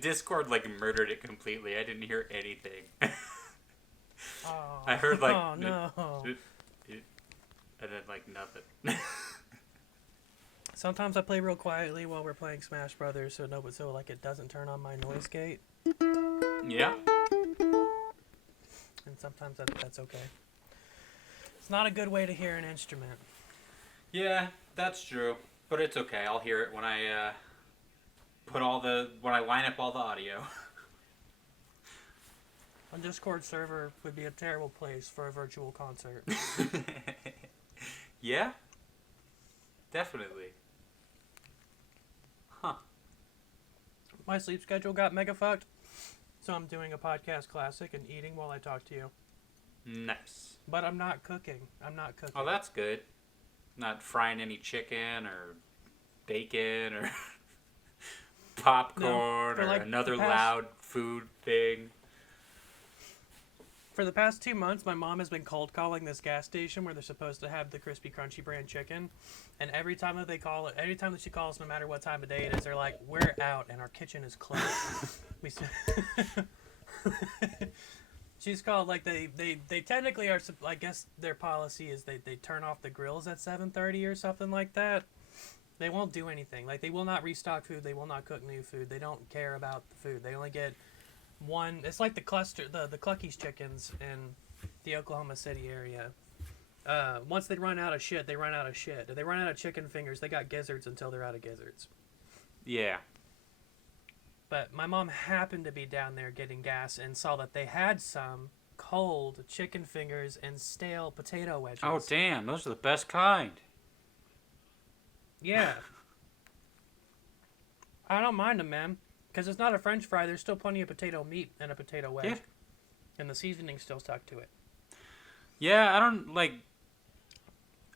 Discord like murdered it completely. I didn't hear anything. Oh, I heard like oh no. and then like nothing. Sometimes I play real quietly while we're playing Smash Brothers, so like it doesn't turn on my noise gate, Yeah. and sometimes that's okay. It's not a good way to hear an instrument. Yeah, that's true. But it's okay. I'll hear it when I when I line up all the audio. A Discord server would be a terrible place for a virtual concert. Yeah, definitely. Huh. My sleep schedule got mega fucked, so I'm doing a podcast classic and eating while I talk to you. Nice. But I'm not cooking. Oh, that's good. Not frying any chicken or bacon or popcorn for or like another the past- loud food thing. For the past 2 months, my mom has been cold calling this gas station where they're supposed to have the crispy, crunchy brand chicken. And every time that she calls, no matter what time of day it is, they're like, "We're out and our kitchen is closed." She's called like they technically are. I guess their policy is they turn off the grills at 7:30 or something like that. They won't do anything. Like they will not restock food. They will not cook new food. They don't care about the food. They only get one. It's like the Clucky's chickens in the Oklahoma City area. Once they run out of shit, they run out of shit. If they run out of chicken fingers, they got gizzards until they're out of gizzards. Yeah. But my mom happened to be down there getting gas and saw that they had some cold chicken fingers and stale potato wedges. Oh, damn. Those are the best kind. Yeah. I don't mind them, man. Because it's not a french fry. There's still plenty of potato meat and a potato wedge. Yeah. And the seasoning's still stuck to it. Yeah,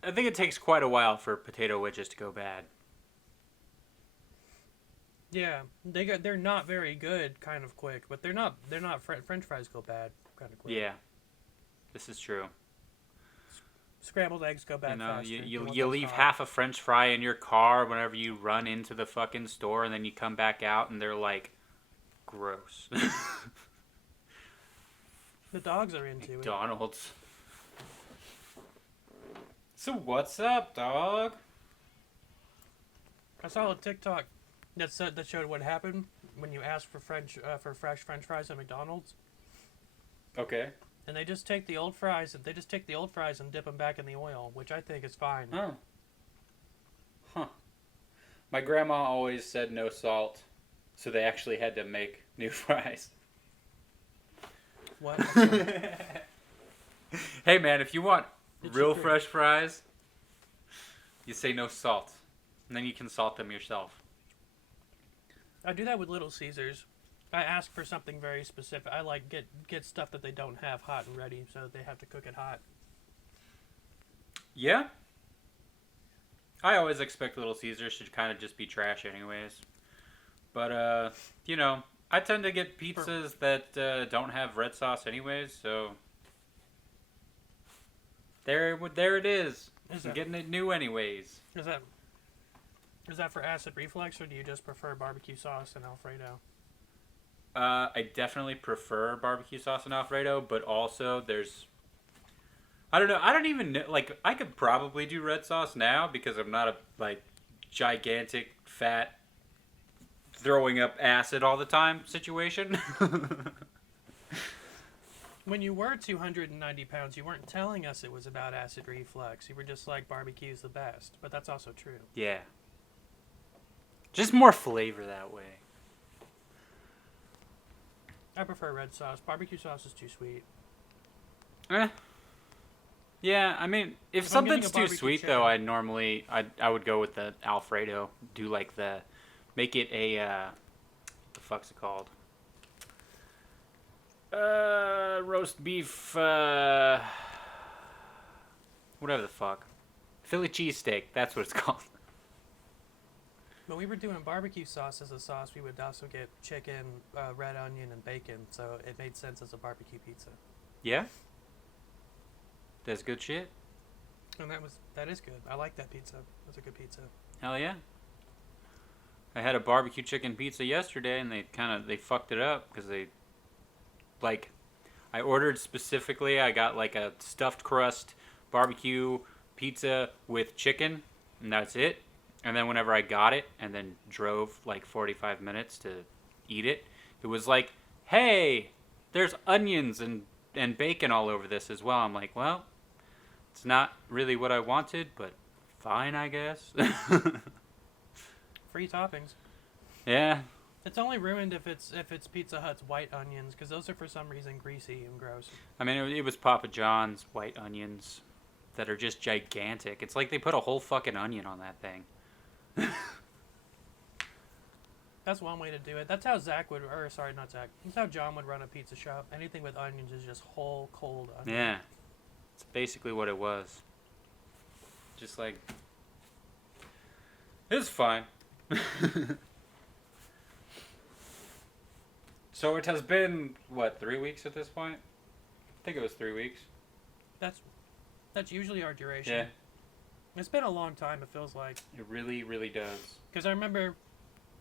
I think it takes quite a while for potato wedges to go bad. Yeah, they're not very good, kind of quick, but they're not French fries go bad, kind of quick. Yeah, this is true. Scrambled eggs go bad. You know, faster. you leave half a French fry in your car whenever you run into the fucking store, and then you come back out and they're like, gross. The dogs are into it. McDonald's. So what's up, dog? I saw a TikTok that showed what happened when you ask for fresh French fries at McDonald's. Okay. And they just take the old fries and dip them back in the oil, which I think is fine. Oh. Huh. My grandma always said no salt, so they actually had to make new fries. What? Hey man, if you want real fresh fries, you say no salt, and then you can salt them yourself. I do that with Little Caesars. I ask for something very specific. I like get stuff that they don't have hot and ready, so they have to cook it hot. Yeah. I always expect Little Caesars to kind of just be trash anyways. But, you know, I tend to get pizzas that don't have red sauce anyways, so there it is. I'm getting it new anyways. Is that for acid reflux, or do you just prefer barbecue sauce and Alfredo? I definitely prefer barbecue sauce and Alfredo, but also I don't know. I don't even know. Like, I could probably do red sauce now because I'm not a, like, gigantic, fat, throwing up acid all the time situation. When you were 290 pounds, you weren't telling us it was about acid reflux. You were just like, barbecue's the best. But that's also true. Yeah. Just more flavor that way. I prefer red sauce. Barbecue sauce is too sweet. Yeah, I mean, if something's too sweet, chicken, though, I would go with the Alfredo. Do like make it a, what the fuck's it called? Roast beef, whatever the fuck. Philly cheesesteak, that's what it's called. When we were doing barbecue sauce as a sauce, we would also get chicken, red onion, and bacon, so it made sense as a barbecue pizza. Yeah? That's good shit? And that is good. I like that pizza. It was a good pizza. Hell yeah. I had a barbecue chicken pizza yesterday, and they fucked it up because like, I ordered specifically. I got like a stuffed crust barbecue pizza with chicken, and that's it. And then whenever I got it, and then drove like 45 minutes to eat it, it was like, hey, there's onions and bacon all over this as well. I'm like, well, it's not really what I wanted, but fine, I guess. Free toppings. Yeah. It's only ruined if it's Pizza Hut's white onions, because those are for some reason greasy and gross. I mean, it was Papa John's white onions that are just gigantic. It's like they put a whole fucking onion on that thing. That's one way to do it. That's how Zach would, or sorry, not Zach. That's how John would run a pizza shop. Anything with onions is just whole cold onion. Yeah. It's basically what it was. Just like, it's fine. So it has been, what, 3 weeks at this point? I think it was 3 weeks. That's usually our duration. Yeah. It's been a long time, it feels like. It really, really does. Because I remember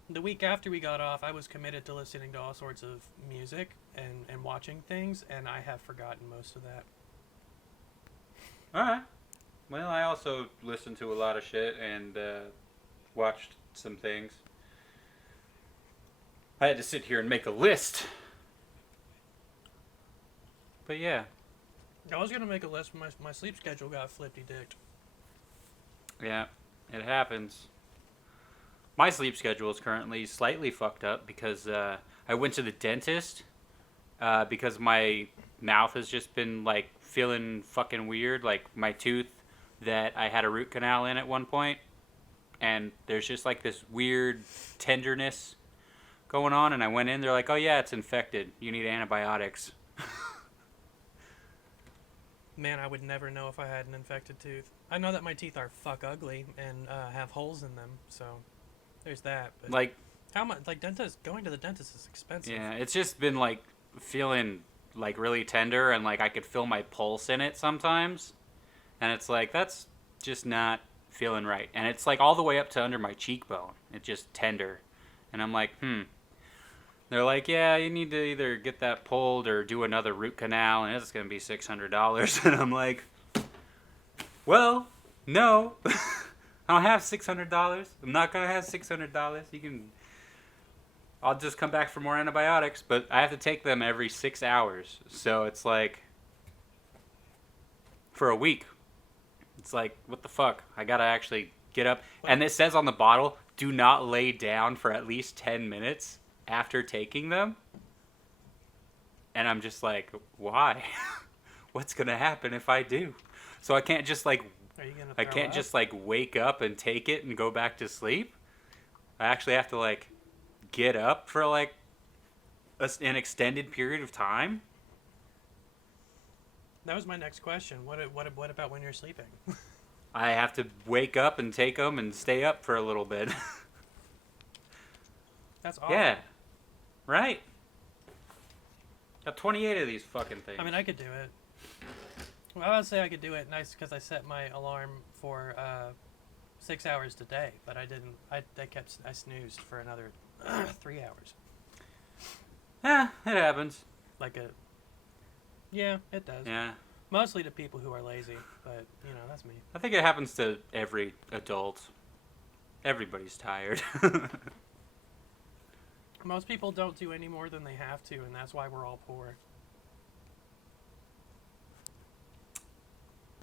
the week after we got off, I was committed to listening to all sorts of music and watching things, and I have forgotten most of that. Alright. Well, I also listened to a lot of shit and watched some things. I had to sit here and make a list. But yeah. I was going to make a list, but my sleep schedule got flippy-dicked. Yeah, it happens. My sleep schedule is currently slightly fucked up because I went to the dentist because my mouth has just been like feeling fucking weird. Like my tooth that I had a root canal in at one point, and there's just like this weird tenderness going on. And I went in, they're like, "Oh yeah, it's infected. You need antibiotics." Man, I would never know if I had an infected tooth. I know that my teeth are fuck ugly and have holes in them, so there's that. But Like, how much? Like going to the dentist is expensive. yeah, it's just been like feeling like really tender, and like I could feel my pulse in it sometimes, and it's like that's just not feeling right. And it's like all the way up to under my cheekbone. It's just tender, and I'm like, They're like, yeah, you need to either get that pulled or do another root canal, and it's going to be $600. And I'm like, well, no. I don't have $600. I'm not going to have $600. I'll just come back for more antibiotics, but I have to take them every 6 hours. So it's like, for a week. It's like, what the fuck? I got to actually get up. And it says on the bottle, do not lay down for at least 10 minutes. After taking them, and I'm just like, why? What's gonna happen if I do? So I can't just like, just like wake up and take it and go back to sleep. I actually have to like get up for like an extended period of time. That was my next question. What about when you're sleeping? I have to wake up and take them and stay up for a little bit. That's awesome. Yeah. Right? Got 28 of these fucking things. I mean, I could do it. Well, I would say I could do it nice because I set my alarm for 6 hours today, but I didn't. I snoozed for another 3 hours. Yeah, it happens. Yeah, it does. Yeah. Mostly to people who are lazy, but that's me. I think it happens to every adult. Everybody's tired. Most people don't do any more than they have to, and that's why we're all poor.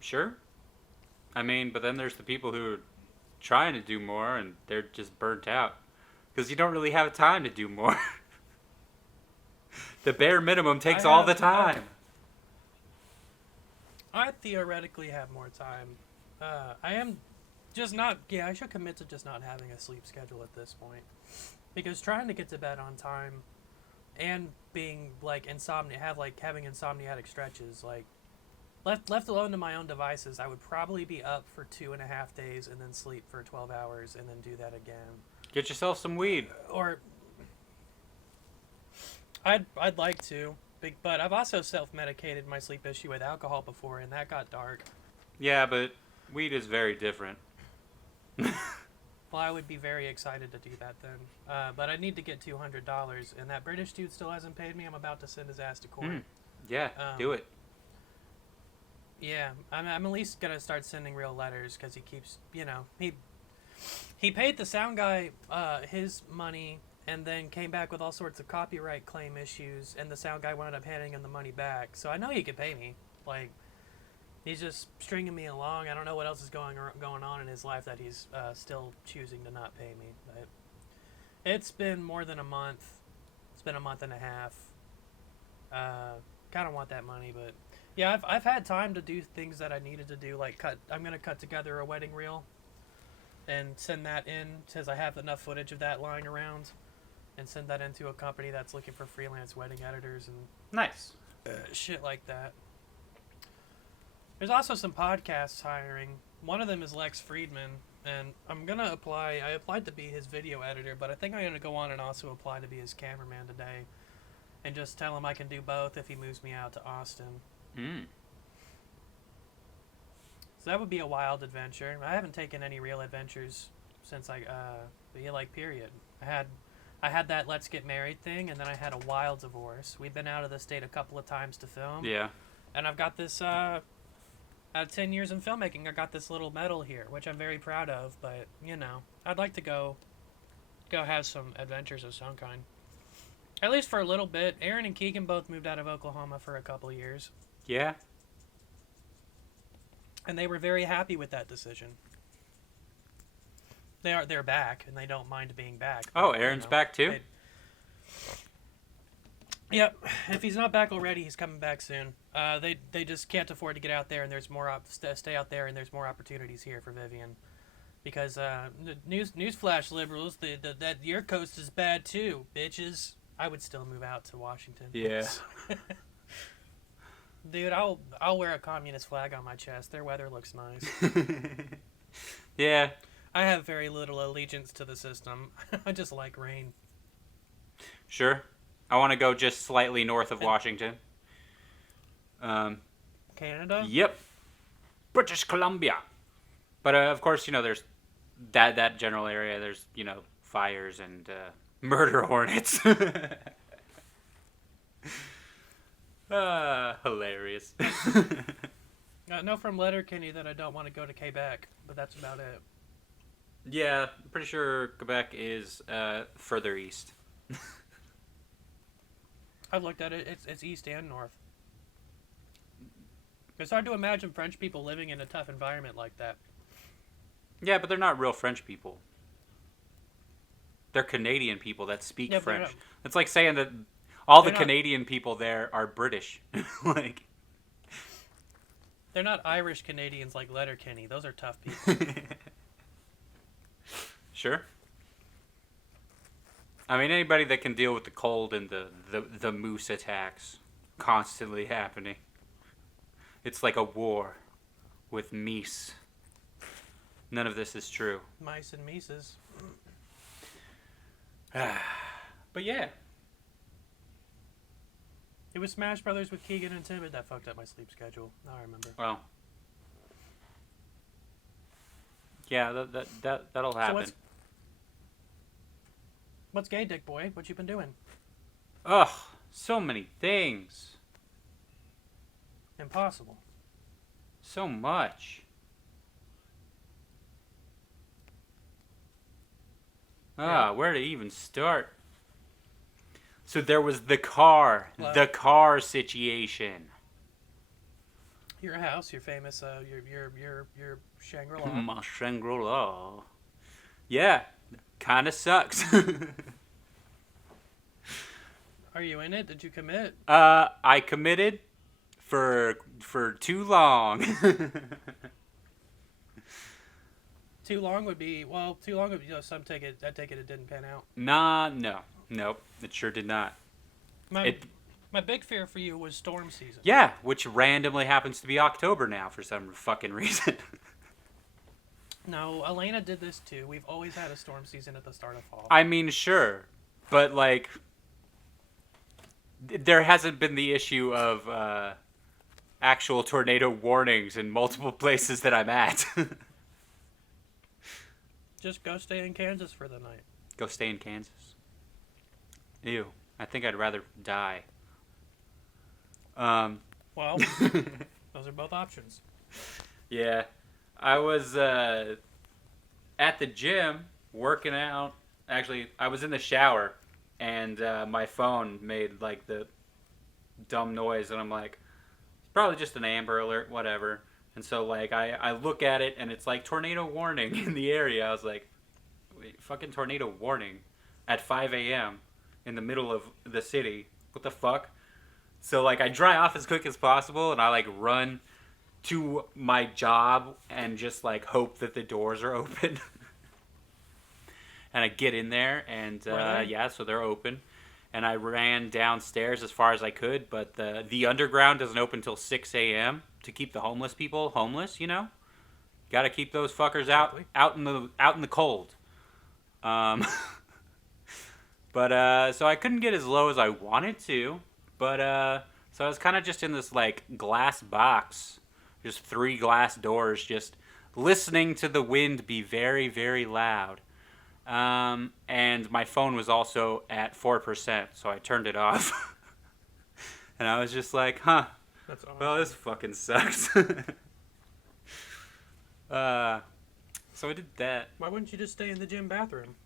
Sure. I mean, but then there's the people who are trying to do more, and they're just burnt out. Because you don't really have time to do more. The bare minimum takes all the time. I theoretically have more time. I am just not... Yeah, I should commit to just not having a sleep schedule at this point. Because trying to get to bed on time and being like having insomniatic stretches, like left alone to my own devices, I would probably be up for 2.5 days and then sleep for 12 hours and then do that again. Get yourself some weed. Or I'd like to, but I've also self-medicated my sleep issue with alcohol before, and that got dark. Yeah, but weed is very different. Well, I would be very excited to do that then. But I need to get $200, and that British dude still hasn't paid me. I'm about to send his ass to court. Yeah, do it. Yeah, I'm at least gonna start sending real letters because he keeps, he paid the sound guy his money and then came back with all sorts of copyright claim issues, and the sound guy wound up handing him the money back. So I know he could pay me. Like, he's just stringing me along. I don't know what else is going on in his life that he's still choosing to not pay me. But it's been more than a month. It's been a month and a half. Kind of want that money, but yeah, I've had time to do things that I needed to do, like I'm gonna cut together a wedding reel and send that in, since I have enough footage of that lying around, and send that into a company that's looking for freelance wedding editors and Nice. shit like that. There's also some podcasts hiring. One of them is Lex Friedman, and I'm gonna apply. I applied to be his video editor, but I think I'm gonna go on and also apply to be his cameraman today, and just tell him I can do both if he moves me out to Austin. So that would be a wild adventure. I haven't taken any real adventures since period. I had that let's get married thing, and then I had a wild divorce. We've been out of the state a couple of times to film. Yeah. And I've got this, out of 10 years in filmmaking, I got this little medal here, which I'm very proud of, but, I'd like to go have some adventures of some kind. At least for a little bit. Aaron and Keegan both moved out of Oklahoma for a couple years. Yeah. And they were very happy with that decision. They're back, and they don't mind being back. Oh, Aaron's back too? Yep. If he's not back already, he's coming back soon. They just can't afford to get out there, and there's more stay out there, and there's more opportunities here for Vivian. Because newsflash liberals, that your coast is bad too, bitches. I would still move out to Washington. Yeah. Dude, I'll wear a communist flag on my chest. Their weather looks nice. Yeah. I have very little allegiance to the system. I just like rain. Sure. I want to go just slightly north of Washington. Canada? Yep. British Columbia. But of course, there's that general area. There's, fires and murder hornets. Hilarious. I know from Letterkenny that I don't want to go to Quebec, but that's about it. Yeah, I'm pretty sure Quebec is further east. I've looked at it. It's east and north. It's hard to imagine French people living in a tough environment like that. Yeah, but they're not real French people. They're Canadian people that speak French. It's like saying that all the Canadian people there are British. Like, they're not Irish Canadians like Letterkenny. Those are tough people. Sure. I mean, anybody that can deal with the cold and the moose attacks constantly happening. It's like a war with meese. None of this is true. Mice and Mises. But yeah. It was Smash Brothers with Keegan and Tim that fucked up my sleep schedule. Now I remember. Well. Yeah, that'll happen. So what's gay, dick boy? What you been doing? Ugh, so many things. Impossible. So much. Where to even start? So there was the car situation. Your house, your famous, your Shangri-La. My Shangri-La. Yeah, kind of sucks. Are you in it? Did you commit? I committed for too long. Too long would be some take it. I take it didn't pan out. Nope, it sure did not. My big fear for you was storm season. Yeah, which randomly happens to be October now for some fucking reason. No, Elena did this too. We've always had a storm season at the start of fall. I mean, sure, but like, there hasn't been the issue of actual tornado warnings in multiple places that I'm at. Just go stay in Kansas for the night. Go stay in Kansas. Ew. I think I'd rather die. Well, those are both options. Yeah. I was at the gym working out. Actually, I was in the shower and my phone made like the dumb noise and I'm like, it's probably just an Amber Alert, whatever. And so like I look at it and it's like tornado warning in the area. I was like, wait, fucking tornado warning at 5 a.m. in the middle of the city. What the fuck? So like I dry off as quick as possible and I like run to my job and just like hope that the doors are open. And I get in there and yeah, so they're open. And I ran downstairs as far as I could, but the underground doesn't open till 6 a.m. to keep the homeless people homeless, you know? Got to keep those fuckers out in the cold. But so I couldn't get as low as I wanted to. But so I was kind of just in this like glass box, just 3 glass doors, just listening to the wind be very, very loud. And my phone was also at 4%, so I turned it off. And I was just like, huh, That's awesome. well, this fucking sucks. So I did that. Why wouldn't you just stay in the gym bathroom?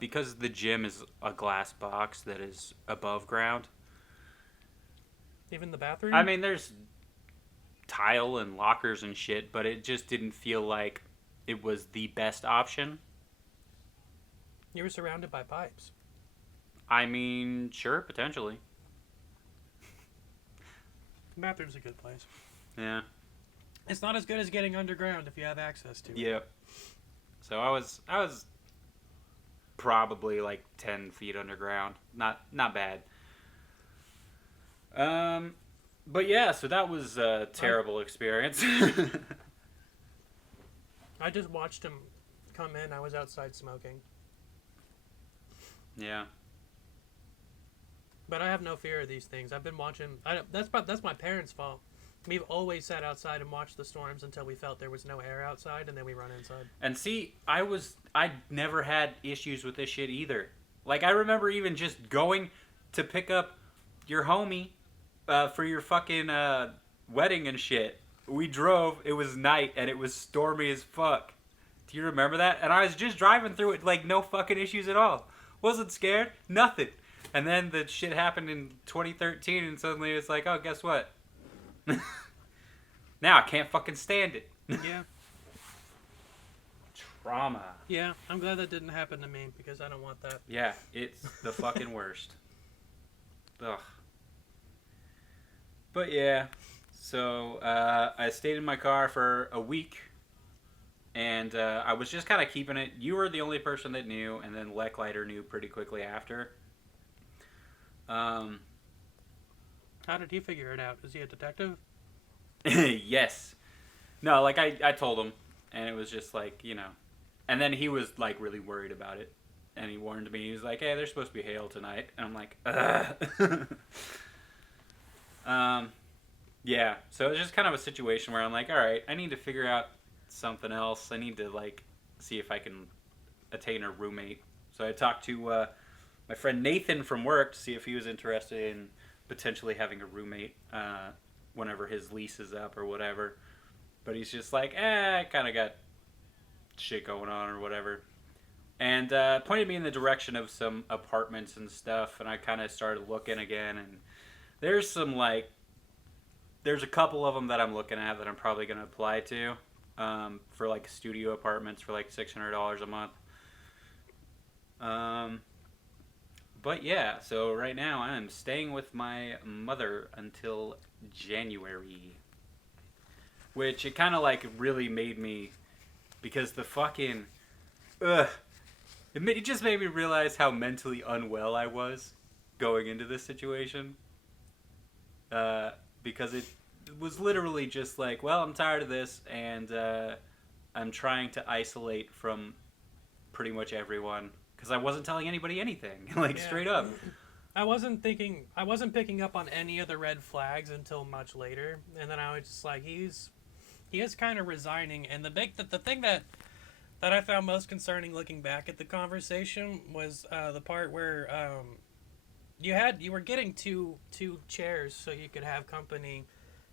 Because the gym is a glass box that is above ground. Even the bathroom? I mean, there's tile and lockers and shit, but it just didn't feel like it was the best option. You were surrounded by pipes. I mean, sure, potentially. The bathroom's a good place. Yeah. It's not as good as getting underground if you have access to it. Yeah. So I was probably like 10 feet underground. Not bad. But yeah, so that was a terrible experience. I just watched him come in. I was outside smoking. Yeah. But I have no fear of these things. I've been watching. That's my parents' fault. We've always sat outside and watched the storms until we felt there was no air outside, and then we run inside. And see, I never had issues with this shit either. Like, I remember even just going to pick up your homie for your fucking wedding and shit. We drove, it was night, and it was stormy as fuck. Do you remember that? And I was just driving through it, like, no fucking issues at all. Wasn't scared, nothing. And then the shit happened in 2013, and suddenly it's like, oh, guess what? Now I can't fucking stand it. Yeah. Trauma. Yeah, I'm glad that didn't happen to me because I don't want that. Yeah, it's the fucking worst. Ugh. But yeah, so I stayed in my car for a week, and I was just kind of keeping it. You were the only person that knew, and then Lecklighter knew pretty quickly after. How did he figure it out? Is he a detective? Yes. No, like I told him, and it was just like, you know. And then he was like really worried about it, and he warned me. He was like, "Hey, there's supposed to be hail tonight," and I'm like, "Ugh." Yeah. So it was just kind of a situation where I'm like, all right, I need to figure out something else. I need to like see if I can attain a roommate. So I talked to my friend Nathan from work to see if he was interested in potentially having a roommate whenever his lease is up or whatever. But he's just like, I kind of got shit going on or whatever. And pointed me in the direction of some apartments and stuff. And I kind of started looking again. And there's some like, there's a couple of them that I'm looking at that I'm probably going to apply to for like studio apartments for like $600 a month. But yeah, so right now I'm staying with my mother until January. Which it kind of like really made me, because the fucking, it just made me realize how mentally unwell I was going into this situation. Because it was literally just like, well, I'm tired of this, and I'm trying to isolate from pretty much everyone. Because I wasn't telling anybody anything, like straight up. I wasn't picking up on any of the red flags until much later, and then I was just like, he is kind of resigning, and the thing that that I found most concerning looking back at the conversation was the part where you were getting two chairs so you could have company,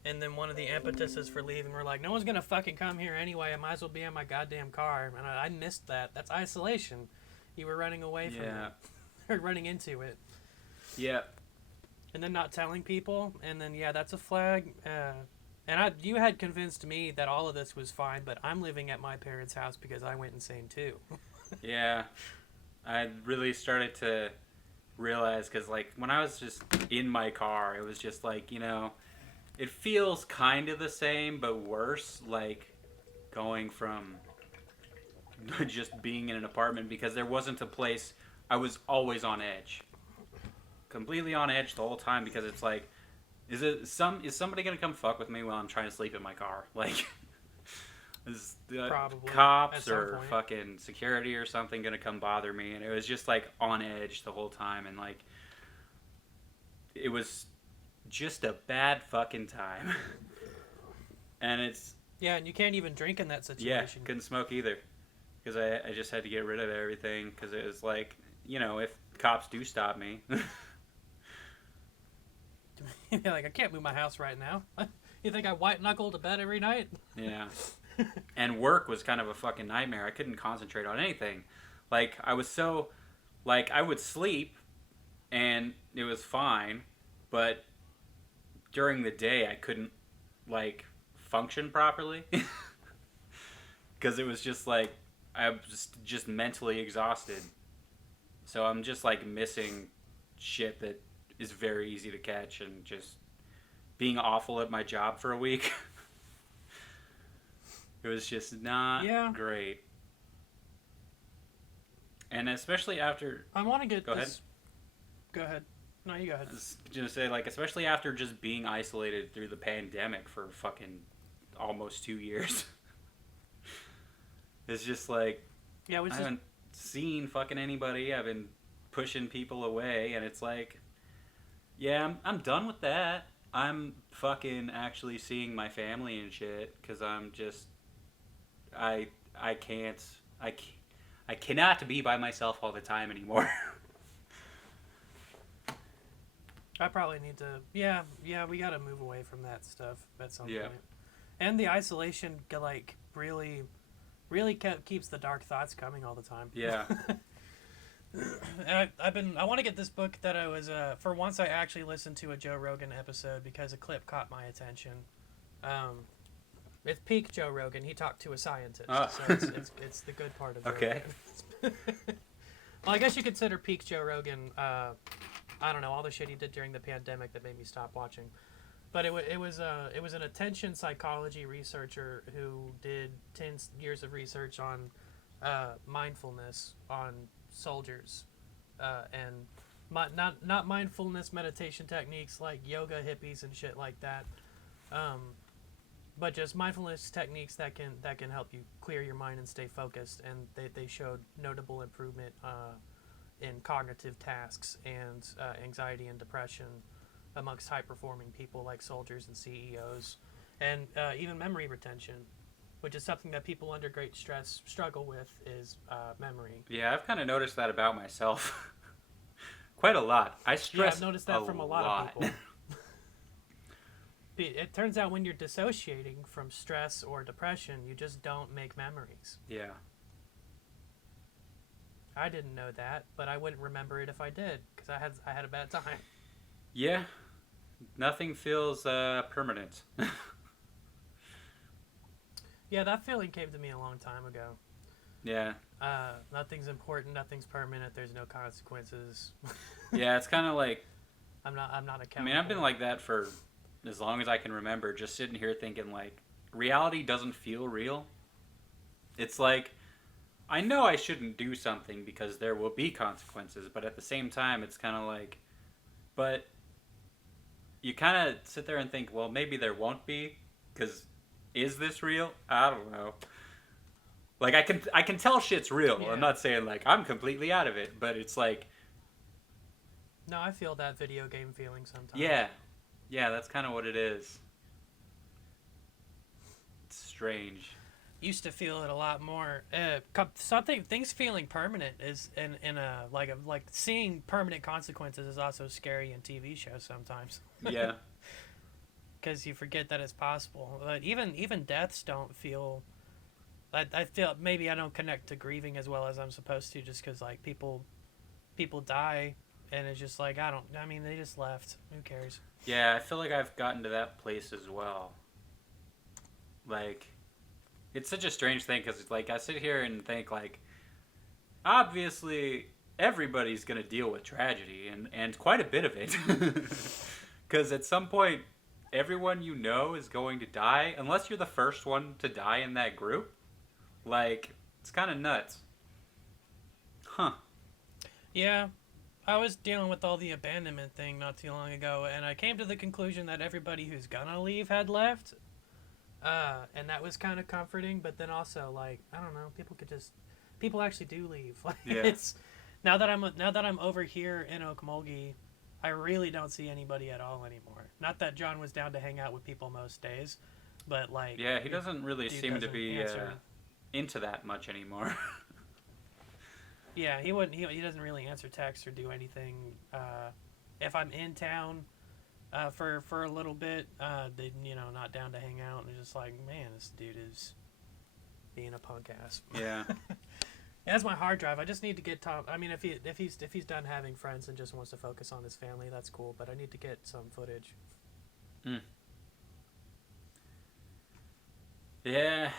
and then one of the impetuses for leaving were like, no one's gonna fucking come here anyway. I might as well be in my goddamn car, and I missed that. That's isolation. You were running away from it, or running into it. Yeah. And then not telling people, and then that's a flag. You had convinced me that all of this was fine, but I'm living at my parents' house because I went insane too. Yeah. I really started to realize, because like when I was just in my car, it was just like, it feels kind of the same but worse, like going from just being in an apartment, because there wasn't a place. I was always on edge, completely on edge the whole time, because it's like, is somebody gonna come fuck with me while I'm trying to sleep in my car? Like, is the Probably, cops or fucking security or something gonna come bother me? And it was just like on edge the whole time, and like it was just a bad fucking time. And it's and you can't even drink in that situation. Yeah, couldn't smoke either, because I just had to get rid of everything, because it was like, if cops do stop me. You're like, I can't move my house right now. You think I white knuckle to bed every night? Yeah. And work was kind of a fucking nightmare. I couldn't concentrate on anything. Like, I was so, like, I would sleep and it was fine, but during the day I couldn't, like, function properly. Because it was just like, I was just mentally exhausted. So I'm just like missing shit that is very easy to catch, and just being awful at my job for a week. It was just not great. And especially after... I want to get Go ahead. Go ahead. No, you go ahead. I was going to say, like, especially after just being isolated through the pandemic for fucking almost 2 years. It's just like... Yeah, I haven't seen fucking anybody. I've been pushing people away, and it's like... Yeah, I'm done with that. I'm fucking actually seeing my family and shit, because I'm just... I cannot be by myself all the time anymore. I probably need to... Yeah, we gotta move away from that stuff at some point. Yeah. And the isolation, like, really keeps the dark thoughts coming all the time. Yeah. And I want to get this book that I was for once I actually listened to a Joe Rogan episode because a clip caught my attention. It's peak Joe Rogan. He talked to a scientist, so it's the good part of Joe Okay. Rogan. Well, I guess you consider peak Joe Rogan. I don't know, all the shit he did during the pandemic that made me stop watching. But it was an attention psychology researcher who did 10 years of research on mindfulness on soldiers, and not mindfulness meditation techniques like yoga hippies and shit like that, but just mindfulness techniques that can help you clear your mind and stay focused. And they showed notable improvement in cognitive tasks and anxiety and depression amongst high-performing people like soldiers and CEOs, and even memory retention, which is something that people under great stress struggle with, is memory. Yeah, I've kind of noticed that about myself. Quite a lot. I stress I've noticed that from a lot of people. It turns out when you're dissociating from stress or depression, you just don't make memories. Yeah. I didn't know that, but I wouldn't remember it if I did, because I had a bad time. Yeah. Nothing feels permanent. Yeah, that feeling came to me a long time ago. Yeah. Nothing's important, nothing's permanent, there's no consequences. Yeah, it's kind of like... I'm not accountable. I mean, I've been like that for as long as I can remember, just sitting here thinking, like, reality doesn't feel real. It's like, I know I shouldn't do something because there will be consequences, but at the same time, it's kind of like, but you kind of sit there and think, well, maybe there won't be, because is this real? I don't know. Like, I can tell shit's real. Yeah. I'm not saying, like, I'm completely out of it, but it's like... No, I feel that video game feeling sometimes. Yeah. Yeah, that's kind of what it is. It's strange. used to feel it a lot more. Things feeling permanent is in a like seeing permanent consequences is also scary in TV shows sometimes. Yeah. Because you forget that it's possible. But even deaths don't feel. I feel maybe I don't connect to grieving as well as I'm supposed to, just because like people die, and it's just like I don't. I mean, they just left. Who cares? Yeah, I feel like I've gotten to that place as well. Like, it's such a strange thing because, like, I sit here and think, like, obviously everybody's going to deal with tragedy and quite a bit of it. Because at some point, everyone you know is going to die, unless you're the first one to die in that group. Like, it's kind of nuts. Huh. Yeah, I was dealing with all the abandonment thing not too long ago, and I came to the conclusion that everybody who's gonna leave had left, and that was kind of comforting. But then also, like, I don't know, people actually do leave. Like, Yeah. it's now that I'm over here in Okmulgee, I really don't see anybody at all anymore. Not that John was down to hang out with people most days, but like, Yeah, he doesn't really dude seem to doesn't be answer. into that much anymore. Yeah, he wouldn't. He doesn't really answer texts or do anything. If I'm in town, for a little bit, they not down to hang out, and it's just like, man, this dude is being a punk ass. Yeah. That's my hard drive. I just need to get Tom. I mean, if he's done having friends and just wants to focus on his family, that's cool. But I need to get some footage. Mm. Yeah.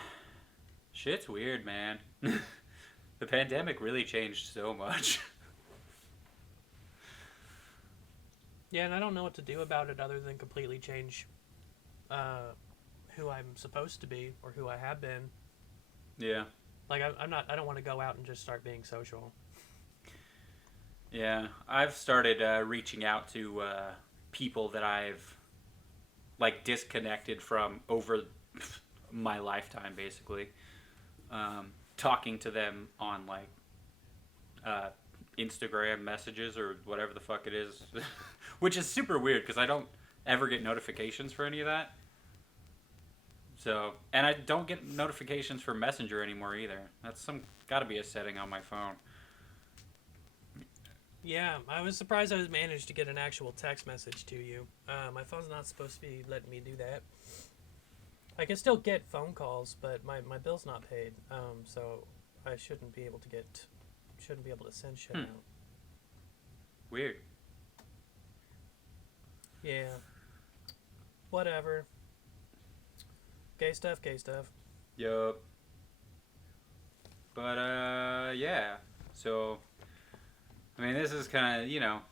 Shit's weird, man. The pandemic really changed so much. Yeah, and I don't know what to do about it other than completely change who I'm supposed to be or who I have been. Yeah. Like, I'm not. I don't want to go out and just start being social. Yeah. I've started reaching out to people that I've like disconnected from over my lifetime, basically. Talking to them on like Instagram messages or whatever the fuck it is, which is super weird because I don't ever get notifications for any of that. So, and I don't get notifications for Messenger anymore either. That's got to be a setting on my phone. Yeah, I was surprised I managed to get an actual text message to you. My phone's not supposed to be letting me do that. I can still get phone calls, but my bill's not paid, so I shouldn't be able to send shit out. Weird. Yeah. Whatever. Gay stuff, gay stuff. Yup. But yeah. So, I mean, this is kind of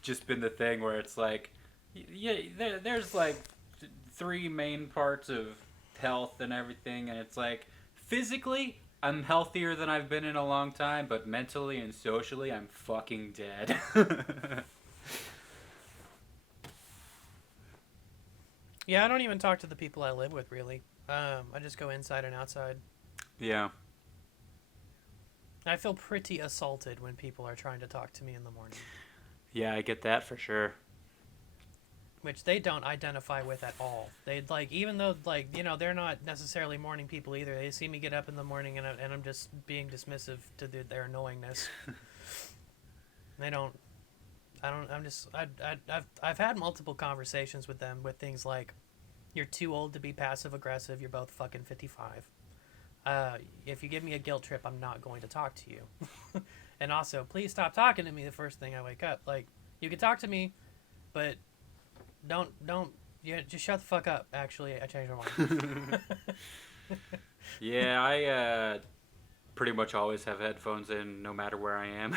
just been the thing where it's like, yeah, there's like three main parts of health and everything, and it's like physically I'm healthier than I've been in a long time, but mentally and socially I'm fucking dead. Yeah, I don't even talk to the people I live with, really. I just go inside and outside. Yeah. I feel pretty assaulted when people are trying to talk to me in the morning. Yeah, I get that for sure. Which they don't identify with at all. They like, even though like they're not necessarily morning people either. They see me get up in the morning and I'm just being dismissive to their annoyingness. They don't. I don't. I'm just. I've had multiple conversations with them with things like, "You're too old to be passive aggressive. You're both fucking 55. If you give me a guilt trip, I'm not going to talk to you. And also, please stop talking to me the first thing I wake up. Like, you can talk to me, but don't. Yeah, just shut the fuck up. Actually, I changed my mind." Yeah, I pretty much always have headphones in no matter where I am.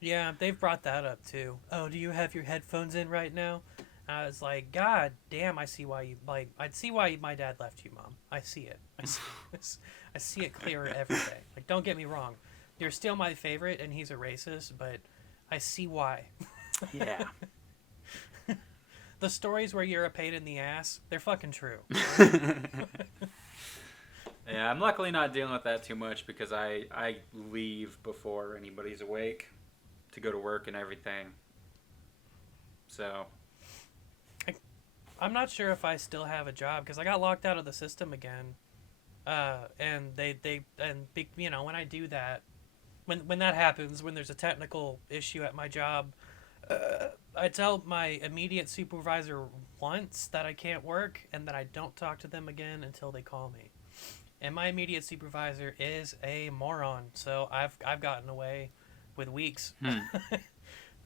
Yeah, they've brought that up too. Oh, do you have your headphones in right now? I was like, God damn, I see why you like. I'd see why my dad left you, Mom. I see it. I see it clearer every day. Like, don't get me wrong, you're still my favorite, and he's a racist, but I see why. Yeah. The stories where you're a pain in the ass, they're fucking true. Yeah, I'm luckily not dealing with that too much because I leave before anybody's awake to go to work and everything. So I'm not sure if I still have a job because I got locked out of the system again. And you know, when I do that, when that happens, when there's a technical issue at my job, I tell my immediate supervisor once that I can't work and that I don't talk to them again until they call me. And my immediate supervisor is a moron, so I've gotten away with weeks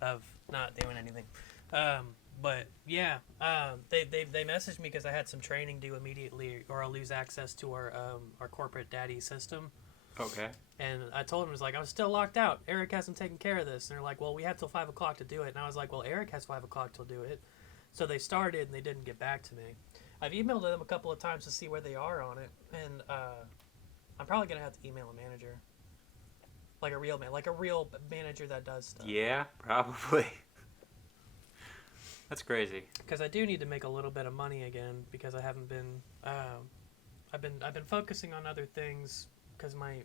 of not doing anything. But yeah, they messaged me because I had some training due immediately, or I'll lose access to our corporate daddy system. Okay. And I told him, I was like, I was still locked out. Eric hasn't taken care of this. And they're like, well, we have till 5 o'clock to do it. And I was like, well, Eric has 5 o'clock to do it. So they started and they didn't get back to me. I've emailed them a couple of times to see where they are on it. And I'm probably going to have to email a manager. Like a real manager that does stuff. Yeah, probably. That's crazy. Because I do need to make a little bit of money again because I haven't been. I've been focusing on other things because my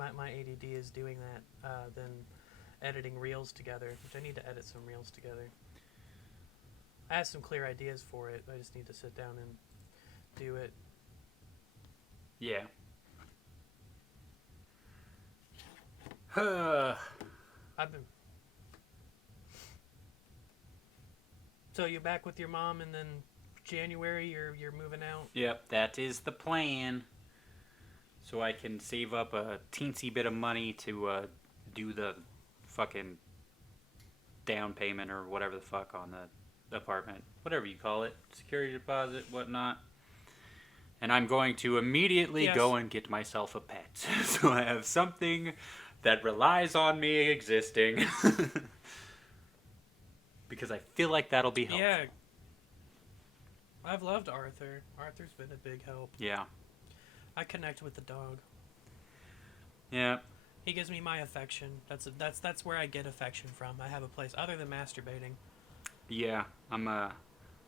ADD is doing that than editing reels together, which I need to edit some reels together. I have some clear ideas for it. I just need to sit down and do it. Yeah. I've been. So you're back with your mom, and then January you're moving out. Yep, that is the plan. So I can save up a teensy bit of money to do the fucking down payment or whatever the fuck on the apartment, whatever you call it, security deposit, whatnot. And I'm going to immediately go and get myself a pet, so I have something that relies on me existing. Because I feel like that'll be helpful. Yeah. I've loved Arthur. Arthur's been a big help. Yeah. I connect with the dog. Yeah. He gives me my affection. That's where I get affection from. I have a place other than masturbating. Yeah, I'm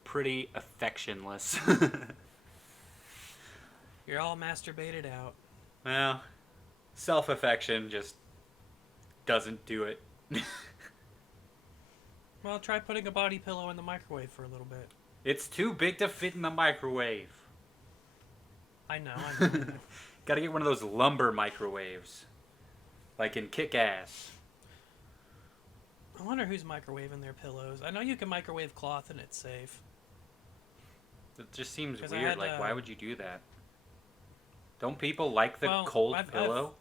pretty affectionless. You're all masturbated out. Well, self-affection just doesn't do it. Well, try putting a body pillow in the microwave for a little bit. It's too big to fit in the microwave. I know. Gotta get one of those lumber microwaves. Like in Kick-Ass. I wonder who's microwaving their pillows. I know you can microwave cloth and it's safe. It just seems 'Cause I weird. had, Like, why would you do that? Don't people like the cold pillow?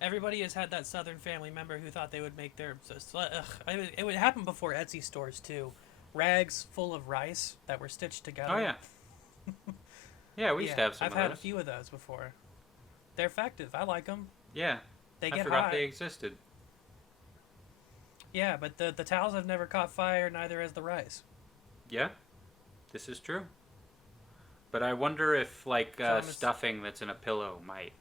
Everybody has had that Southern family member who thought they would make their... It would happen before Etsy stores, too. Rags full of rice that were stitched together. Oh, yeah. Yeah, we used to have some I've of had those. a few of those before. They're effective. I like them. Yeah. They get I forgot hot. they existed. Yeah, but the towels have never caught fire, neither has the rice. Yeah. This is true. But I wonder if, like, stuffing that's in a pillow might.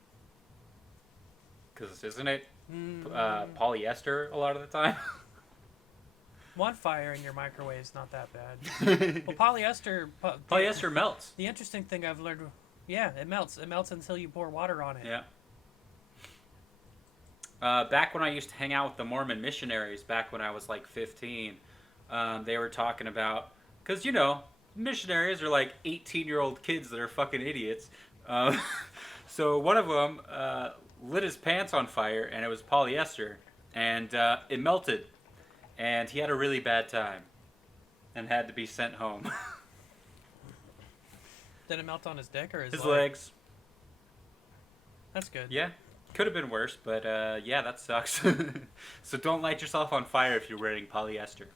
Because isn't it polyester a lot of the time? One fire in your microwave is not that bad. Well, polyester... Polyester melts. The interesting thing I've learned... Yeah, it melts. It melts until you pour water on it. Yeah. Back when I used to hang out with the Mormon missionaries, back when I was like 15, they were talking about... Because, you know, missionaries are like 18-year-old kids that are fucking idiots. So one of them lit his pants on fire, and it was polyester. And it melted. And he had a really bad time. And had to be sent home. Did it melt on his dick or his legs? That's good. Yeah. Could have been worse, but yeah, that sucks. So don't light yourself on fire if you're wearing polyester.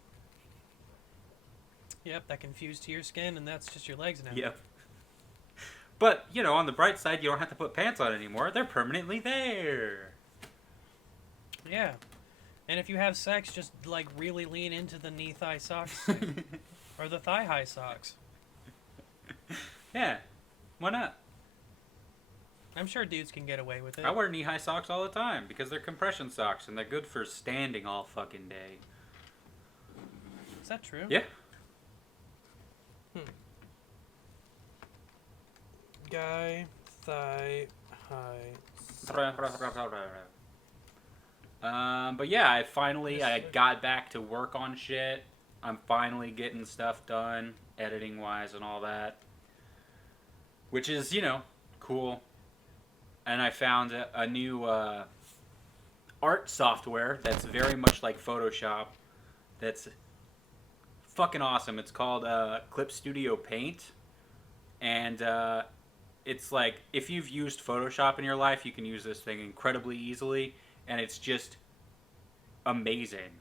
Yep, that can fuse to your skin, and that's just your legs now. Yep. But, you know, on the bright side, you don't have to put pants on anymore. They're permanently there. Yeah. And if you have sex, just, like, really lean into the knee-thigh socks thing. Or the thigh-high socks. Yeah. Why not? I'm sure dudes can get away with it. I wear knee-high socks all the time because they're compression socks and they're good for standing all fucking day. Is that true? Yeah. Guy, thigh, high. But yeah, I got back to work on shit. I'm finally getting stuff done, editing wise and all that, which is, cool. And I found a new art software that's very much like Photoshop. That's fucking awesome. It's called Clip Studio Paint, and it's like if you've used Photoshop in your life, you can use this thing incredibly easily, and it's just amazing.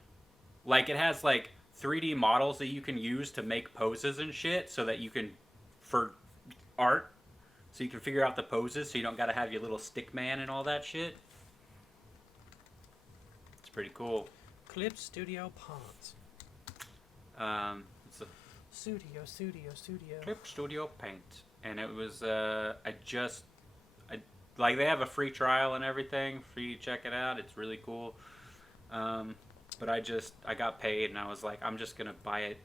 Like it has like 3D models that you can use to make poses and shit, so that you can for art, so you can figure out the poses, so you don't got to have your little stick man and all that shit. It's pretty cool. Clip Studio Paint. It's a Studio. Clip Studio Paint, and it was like they have a free trial and everything for you to check it out. It's really cool. But I got paid and I was like, I'm just gonna buy it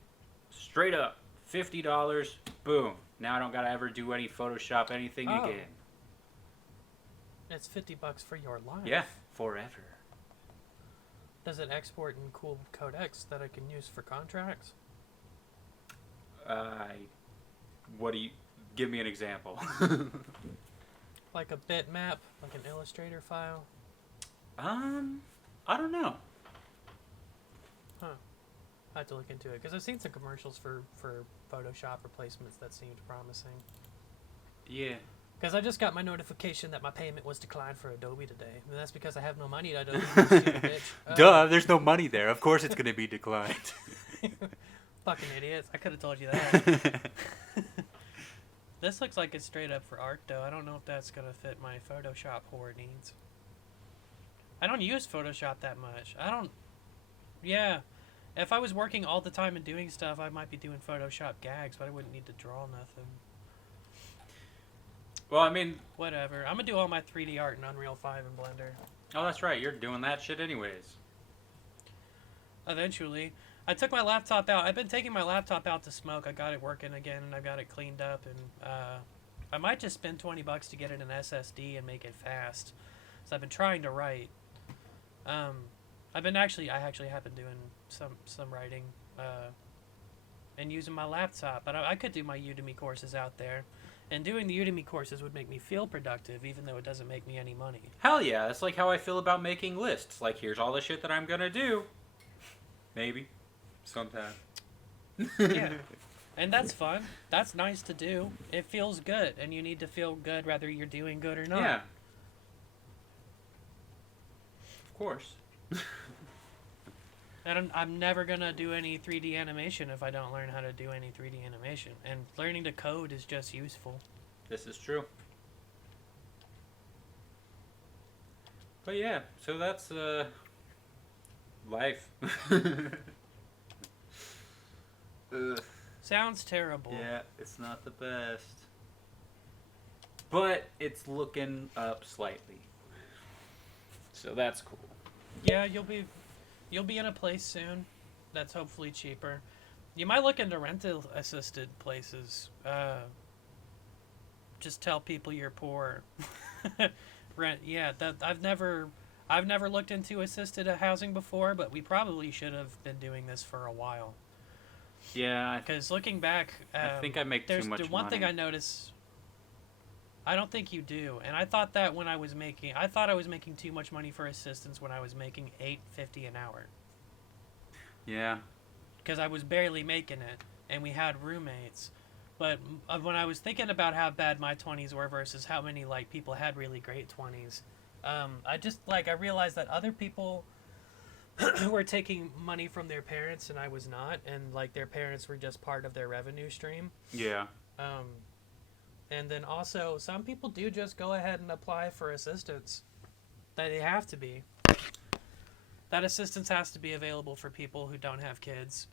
straight up, $50. Boom. Now I don't gotta ever do any Photoshop anything again. It's $50 for your life. Yeah, forever. Does it export in cool codecs that I can use for contracts? What do you give me an example? Like a bitmap, like an Illustrator file? I don't know. Huh. I have to look into it because I've seen some commercials for Photoshop replacements that seemed promising. Yeah. Because I just got my notification that my payment was declined for Adobe today, and that's because I have no money at Adobe. You stupid bitch. Duh, there's no money there. Of course it's gonna be declined. Fucking idiots! I could have told you that. This looks like it's straight up for art, though. I don't know if that's gonna fit my Photoshop horror needs. I don't use Photoshop that much. Yeah. If I was working all the time and doing stuff, I might be doing Photoshop gags, but I wouldn't need to draw nothing. Well, I mean... Whatever. I'm gonna do all my 3D art in Unreal 5 and Blender. Oh, that's right. You're doing that shit anyways. Eventually. I took my laptop out. I've been taking my laptop out to smoke. I got it working again, and I got it cleaned up, and I might just spend $20 to get it an SSD and make it fast. So I've been trying to write. I actually have been doing some writing and using my laptop, but I could do my Udemy courses out there. And doing the Udemy courses would make me feel productive, even though it doesn't make me any money. Hell yeah, that's like how I feel about making lists. Like, here's all the shit that I'm gonna do. Maybe. Sometime. Yeah. And that's fun. That's nice to do. It feels good, and you need to feel good whether you're doing good or not. Yeah. Of course. And I'm never going to do any 3D animation if I don't learn how to do any 3D animation. And learning to code is just useful. This is true. But yeah, so that's life. Sounds terrible. Yeah, it's not the best. But it's looking up slightly. So that's cool. Yeah, you'll be in a place soon that's hopefully cheaper. You might look into rental assisted places. Just tell people you're poor. Rent. Yeah, that I've never looked into assisted housing before, but we probably should have been doing this for a while. Yeah, Because looking back, I think I make too much the one money. thing I noticed. I don't think you do, and I thought that when I was making too much money for assistants when I was making $8.50 an hour. Yeah. Because I was barely making it, and we had roommates. But when I was thinking about how bad my 20s were versus how many people had really great 20s, I realized that other people were taking money from their parents and I was not, and their parents were just part of their revenue stream. Yeah. And then also, some people do just go ahead and apply for assistance. They have to be. That assistance has to be available for people who don't have kids.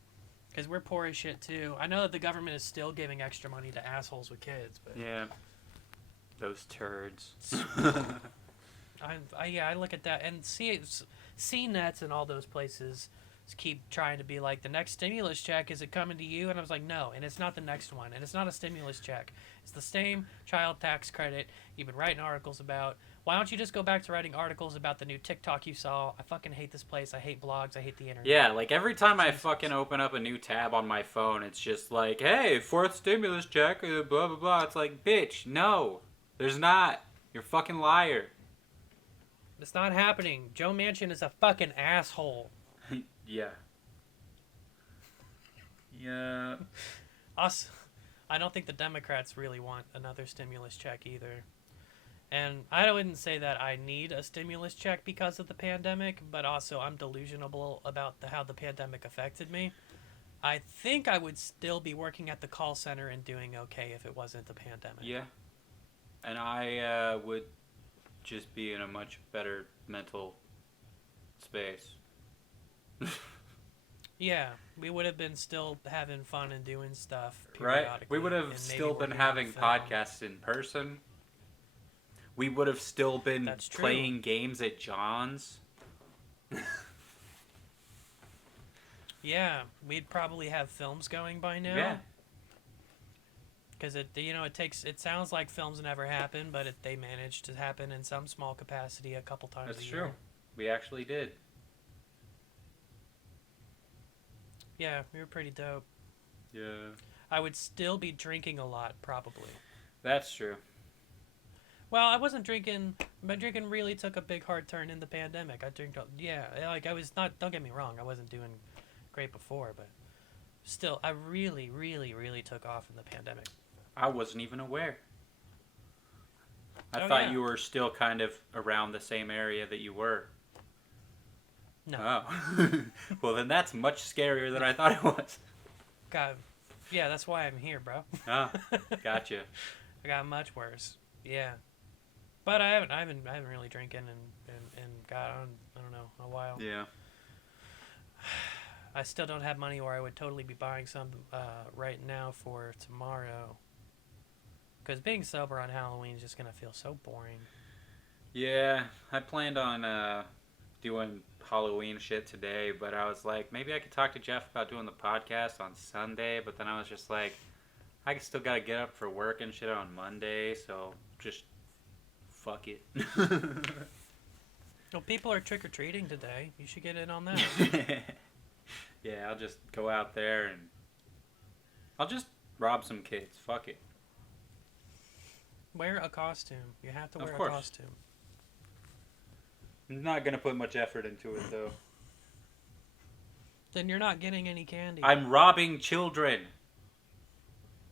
Because we're poor as shit, too. I know that the government is still giving extra money to assholes with kids, but... Yeah. Those turds. I look at that, and CNETs and all those places keep trying to be like, the next stimulus check, is it coming to you? And I was like, no, and it's not the next one, and it's not a stimulus check. It's the same child tax credit you've been writing articles about. Why don't you just go back to writing articles about the new TikTok you saw? I fucking hate this place. I hate blogs. I hate the internet. Yeah, like every time I fucking open up a new tab on my phone, it's just like, hey, fourth stimulus check, blah, blah, blah. It's like, bitch, no. There's not. You're a fucking liar. It's not happening. Joe Manchin is a fucking asshole. Yeah. Yeah. Us. I don't think the Democrats really want another stimulus check either. And I wouldn't say that I need a stimulus check because of the pandemic, but also I'm delusional about how the pandemic affected me. I think I would still be working at the call center and doing okay if it wasn't the pandemic. Yeah. And I would just be in a much better mental space. Yeah, we would have been still having fun and doing stuff Right? periodically. We would have and still maybe been working on having film. podcasts in person. We would have still been That's true. playing games at John's. Yeah, we'd probably have films going by now. Yeah. Because it sounds like films never happen, but they managed to happen in some small capacity a couple times That's a true. year. We actually did. Yeah, we were pretty dope. Yeah. I would still be drinking a lot, probably. That's true. Well, I wasn't drinking. My drinking really took a big hard turn in the pandemic. I was not. Don't get me wrong. I wasn't doing great before, but still, I really, really, really took off in the pandemic. I wasn't even aware. I Oh, thought yeah. you were still kind of around the same area that you were. No. Oh. Well, then that's much scarier than I thought it was. God, yeah, that's why I'm here, bro. Oh, gotcha. I got much worse. Yeah, but I haven't really drinking and got on. I don't know, a while. Yeah. I still don't have money, or I would totally be buying some right now for tomorrow. Because being sober on Halloween is just gonna feel so boring. Yeah, I planned on doing Halloween shit today, but I was like, maybe I could talk to Jeff about doing the podcast on Sunday, but then I was just like, I still gotta get up for work and shit on Monday, so just fuck it. Well, people are trick-or-treating today. You should get in on that. Yeah, I'll just go out there and I'll just rob some kids. Fuck it. Wear a costume. You have to Of wear course. a costume. I'm not gonna put much effort into it though. Then you're not getting any candy. I'm robbing children.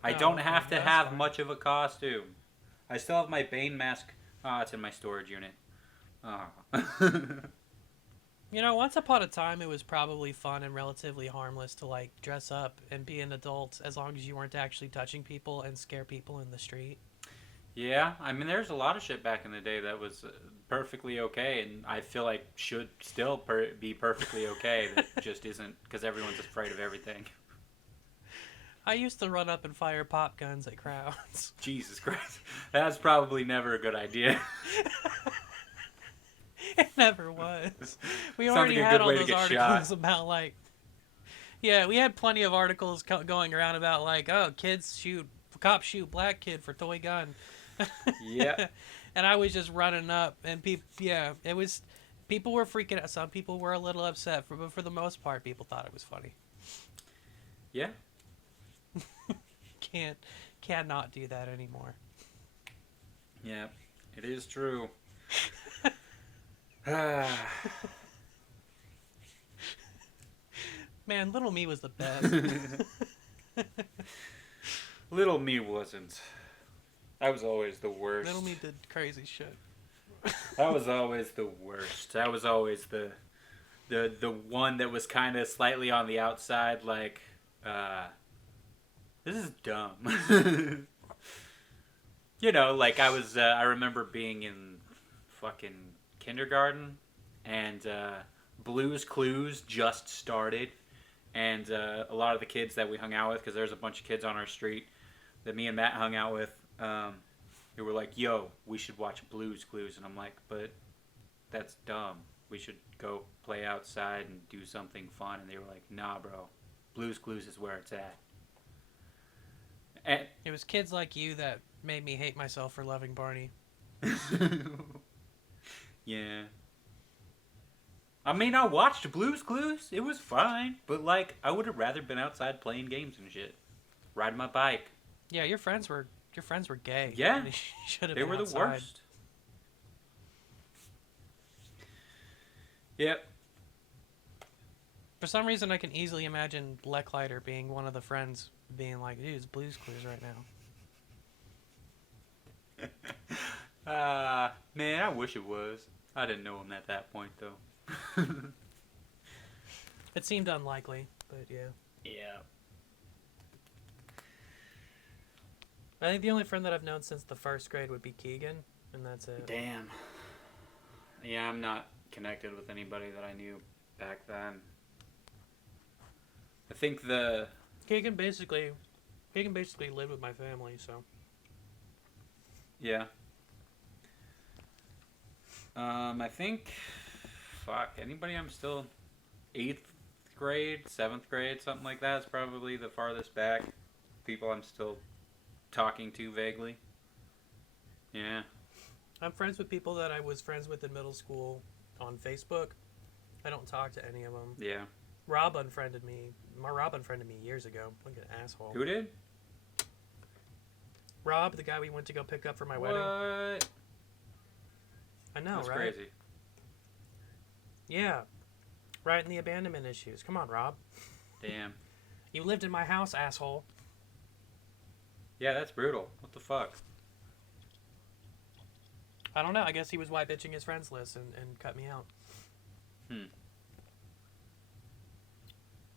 I Oh, don't have to that's have fine. much of a costume. I still have my Bane mask. It's in my storage unit. You know, once upon a time, it was probably fun and relatively harmless to, like, dress up and be an adult as long as you weren't actually touching people and scare people in the street. Yeah, I mean, there's a lot of shit back in the day that was perfectly okay, and I feel like should still be perfectly okay. That just isn't, because everyone's afraid of everything. I used to run up and fire pop guns at crowds. Jesus Christ. That's probably never a good idea. It never was. We Sounds already like a had good all way to those get articles shot. about, like... Yeah, we had plenty of articles going around about, like, oh, cops shoot black kid for toy gun. Yeah. And I was just running up, and people were freaking out. Some people were a little upset, but for the most part, people thought it was funny. Yeah. Cannot do that anymore. Yeah, it is true. Man, little me was the best. Little me wasn't. I was always the worst. Little me did crazy shit. I was always the worst. I was always the one that was kind of slightly on the outside, like, this is dumb. You know, like I remember being in fucking kindergarten, and Blue's Clues just started, and a lot of the kids that we hung out with, because there's a bunch of kids on our street that me and Matt hung out with, who were like, yo, we should watch Blue's Clues. And I'm like, but that's dumb. We should go play outside and do something fun. And they were like, nah, bro. Blue's Clues is where it's at. And It was kids like you that made me hate myself for loving Barney. Yeah. I mean, I watched Blue's Clues. It was fine, but like, I would have rather been outside playing games and shit, riding my bike. Yeah, your friends were gay. Yeah, They should have they been were the outside. worst. Yep. For some reason, I can easily imagine Lecklighter being one of the friends being like, dude, it's Blue's Clues right now. Man, I wish it was. I didn't know him at that point though. It seemed unlikely, but yeah. Yeah. I think the only friend that I've known since the first grade would be Keegan, and that's it. Damn. Yeah, I'm not connected with anybody that I knew back then. I think Keegan basically lived with my family, so. yeah. I think, anybody I'm still 8th grade, 7th grade, something like that is probably the farthest back. People I'm still talking to vaguely. Yeah. I'm friends with people that I was friends with in middle school on Facebook. I don't talk to any of them. Yeah. Rob unfriended me. Rob unfriended me years ago. Look at an asshole. Who did? Rob, the guy we went to go pick up for my wedding. What? I know, That's right? crazy. Yeah. Right in the abandonment issues. Come on, Rob. Damn. You lived in my house, asshole. Yeah, that's brutal. What the fuck? I don't know. I guess he was white bitching his friends list and cut me out.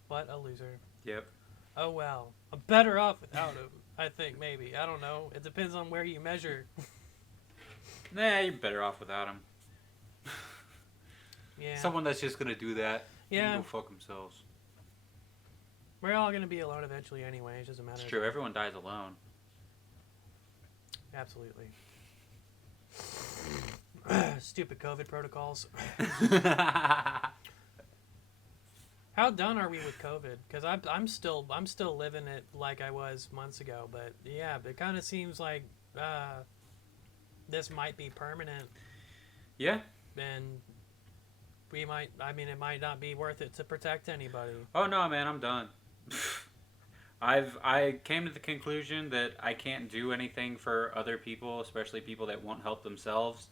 What a loser. Yep. Oh well. I'm better off without him. I think maybe. I don't know. It depends on where you measure. Nah, you're better off without him. Yeah. Someone that's just gonna do that. Yeah. Can go fuck themselves. We're all gonna be alone eventually anyway. It doesn't matter. It's true. Everyone dies alone. Absolutely. Stupid COVID protocols. How done are we with COVID? Because I'm still living it like I was months ago. But yeah, it kind of seems like this might be permanent. Yeah. And we might. I mean, it might not be worth it to protect anybody. Oh no, man, I'm done. I came to the conclusion that I can't do anything for other people, especially people that won't help themselves.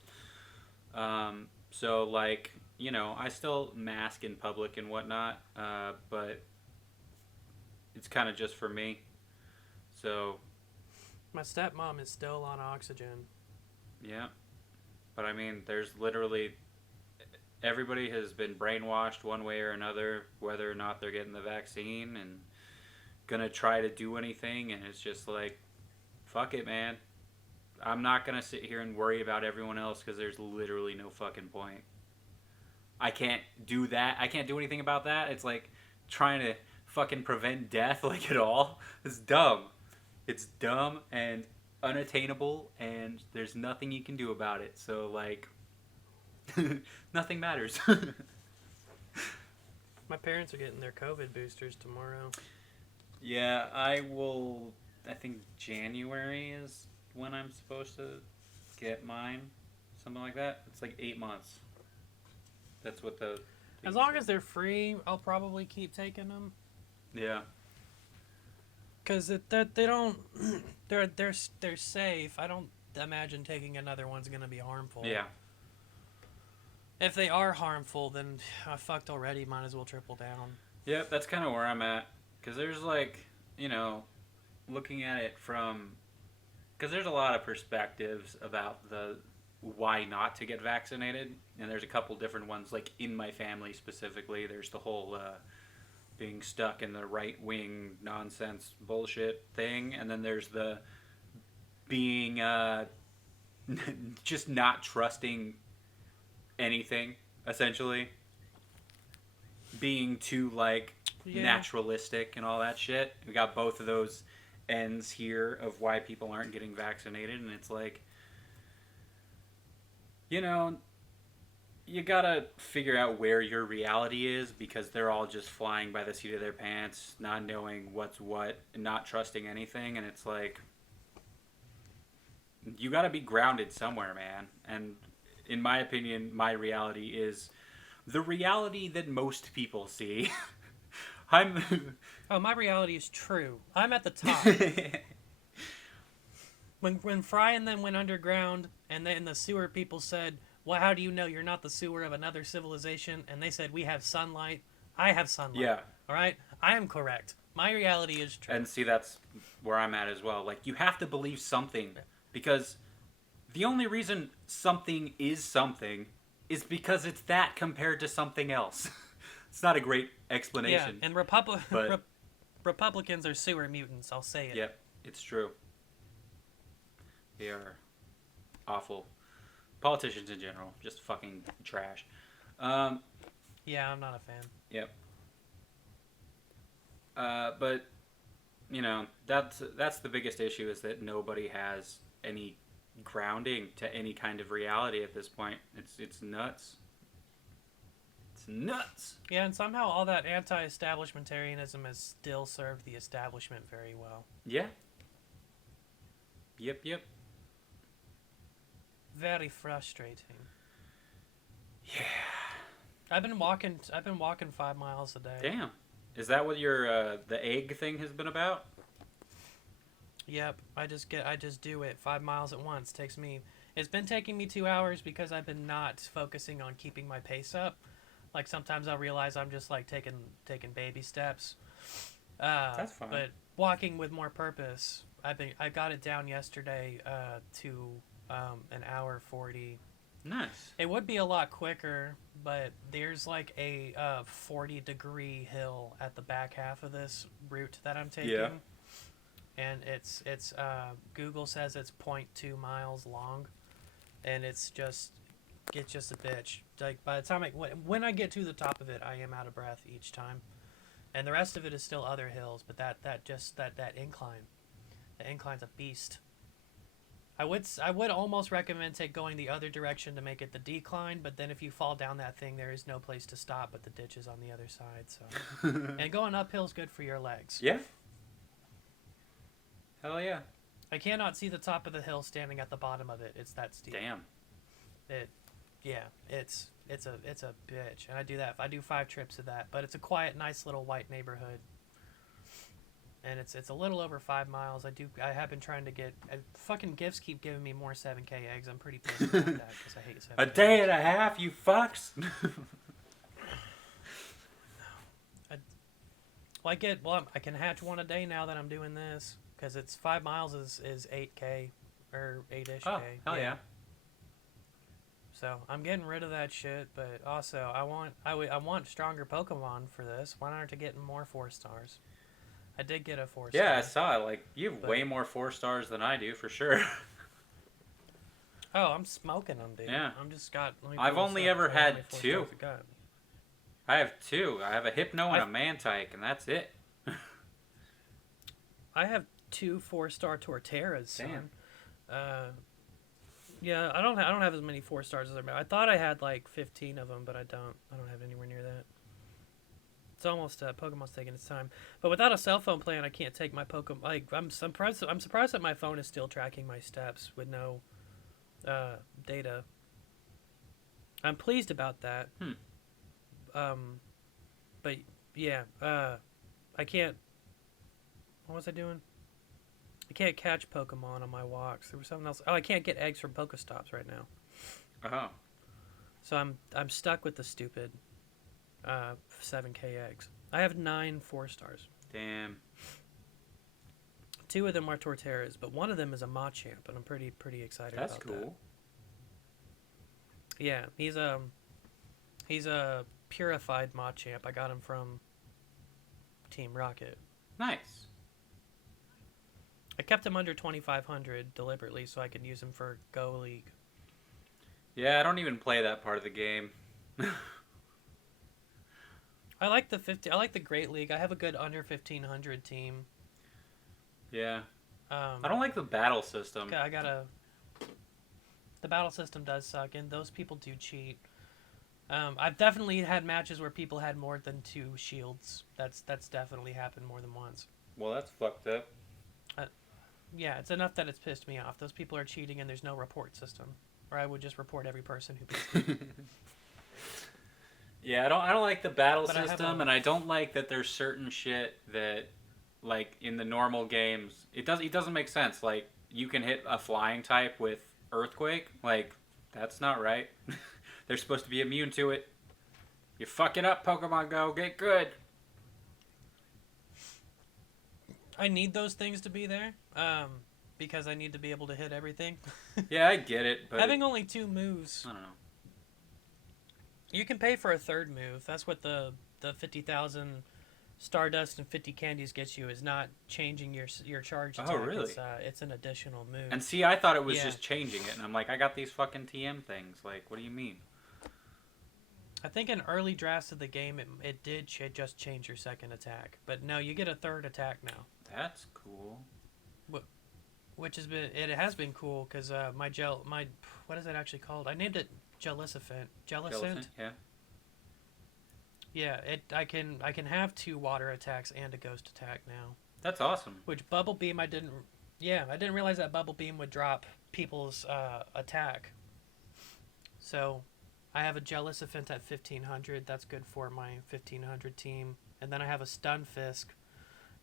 So like, you know, I still mask in public and whatnot, but it's kind of just for me. So My stepmom is still on oxygen. yeah, but I mean, there's literally everybody has been brainwashed one way or another, whether or not they're getting the vaccine and gonna try to do anything, and it's just like, fuck it, man. I'm not gonna sit here and worry about everyone else because there's literally no fucking point. I can't do that. I can't do anything about that. It's like trying to fucking prevent death like at all. It's dumb. It's dumb and unattainable, and there's nothing you can do about it. So like, nothing matters. My parents are getting their COVID boosters tomorrow. Yeah, I will. I think January is when I'm supposed to get mine. Something like that. It's like 8 months. That's what the. As long as they're free, I'll probably keep taking them. Yeah. Cause they don't, they're safe. I don't imagine taking another one's gonna be harmful. Yeah. If they are harmful, then I fucked already. Might as well triple down. Yep, that's kind of where I'm at. Because there's like, you know, looking at it from. Because there's a lot of perspectives about the why not to get vaccinated. And there's a couple different ones, like in my family specifically. There's the whole being stuck in the right-wing nonsense bullshit thing. And then there's the being just not trusting anything, essentially. Being too, like, naturalistic and all that shit. We got both of those ends here of why people aren't getting vaccinated, and it's like, you know, you gotta figure out where your reality is, because they're all just flying by the seat of their pants, not knowing what's what, and not trusting anything, and it's like, you gotta be grounded somewhere, man. And in my opinion, my reality is the reality that most people see. I'm. Oh, my reality is true. I'm at the top. When Fry and them went underground, and then the sewer people said, "Well, how do you know you're not the sewer of another civilization?" And they said, "We have sunlight. I have sunlight." Yeah. All right, I am correct. My reality is true. And see, that's where I'm at as well. Like, you have to believe something because the only reason something is because it's that compared to something else. It's not a great explanation. Yeah, and but Republicans are sewer mutants. I'll say it. yep, it's true. They are awful. Politicians in general, just fucking trash. Yeah, I'm not a fan. Yep. But you know, that's the biggest issue is that nobody has any grounding to any kind of reality at this point. It's nuts. It's nuts. Yeah, and somehow all that anti-establishmentarianism has still served the establishment very well. Yeah. Yep. Very frustrating. Yeah. I've been walking 5 miles a day. Damn. Is that what your the egg thing has been about? Yep, I just do it 5 miles at once. It's been taking me 2 hours because I've been not focusing on keeping my pace up. Like sometimes I'll realize I'm just like taking baby steps. That's fine. But walking with more purpose, I got it down yesterday to an hour 40. Nice. It would be a lot quicker, but there's like a 40-degree hill at the back half of this route that I'm taking. Yeah. And it's Google says it's 0.2 miles long, and it's just a bitch. Like by the time when I get to the top of it, I am out of breath each time, and the rest of it is still other hills. But that incline, the incline's a beast. I would almost recommend going the other direction to make it the decline, but then if you fall down that thing, there is no place to stop, but the ditch is on the other side. So, and going uphill is good for your legs. Yeah. Hell yeah. I cannot see the top of the hill standing at the bottom of it. It's that steep. Damn. It's a bitch, and I do that. I do 5 trips of that, but it's a quiet, nice little white neighborhood, and it's a little over 5 miles. I have been trying to get. Fucking gifts keep giving me more 7K eggs. I'm pretty pissed about that because I hate 7K. A day and a half, you fucks. I can hatch one a day now that I'm doing this because it's 5 miles is 8K or 8ish K. Oh, hell yeah. So I'm getting rid of that shit, but also I want stronger Pokemon for this. Why aren't I getting more 4 stars? I did get a 4 star. Yeah, I saw it. Like, you have way more 4 stars than I do, for sure. Oh, I'm smoking them, dude. Yeah. I'm just got. I've only ever had 2. I have 2. I have a Hypno and a Mantike, and that's it. I have 2 4-star Torterras, son. Damn. Yeah, I don't have as many 4 stars as I thought I had like 15 of them, but I don't have anywhere near that. It's almost Pokemon's taking its time. But without a cell phone plan, I can't take my Pokemon. Like I'm surprised that my phone is still tracking my steps with no data. I'm pleased about that. But yeah, I can't. What was I doing? I can't catch Pokemon on my walks. There was something else. Oh, I can't get eggs from Pokestops right now. Oh. So I'm stuck with the stupid 7K eggs. I have 9 4 stars. Damn. 2 of them are Torterras, but one of them is a Machamp, and I'm pretty excited That's about cool. that. Yeah, he's a purified Machamp. I got him from Team Rocket. Nice. I kept him under 2,500 deliberately so I could use him for Go League. Yeah, I don't even play that part of the game. I like the Great League. I have a good under 1,500 team. Yeah. I don't like the battle system. The battle system does suck, and those people do cheat. I've definitely had matches where people had more than 2 shields. That's definitely happened more than once. Well, that's fucked up. Yeah, it's enough that it's pissed me off. Those people are cheating, and there's no report system. or I would just report every person who beats me. Yeah, I don't like the battle But I have system, a- and I don't like that there's certain shit that, like in the normal games, it doesn't make sense. Like you can hit a flying type with earthquake, like that's not right. They're supposed to be immune to it. You're fucking up, Pokemon Go. Get good. I need those things to be there, because I need to be able to hit everything. Yeah, I get it, but Having only 2 moves, I don't know. you can pay for a third move. That's what the 50,000 Stardust and 50 candies gets you, is not changing your charge attack. Oh, really? It's an additional move. And see, I thought it was Yeah. just changing it, and I'm like, I got these fucking TM things. Like, what do you mean? I think in early drafts of the game, it did just change your second attack. But no, you get a third attack now. That's cool. Which it has been cool, because what is it actually called? I named it Jellicent. Jellicent, yeah. Yeah, I can have 2 water attacks and a ghost attack now. That's awesome. Which Bubble Beam I didn't realize that Bubble Beam would drop people's attack. So I have a Jellicent at 1500. That's good for my 1500 team. And then I have a Stun Fisk,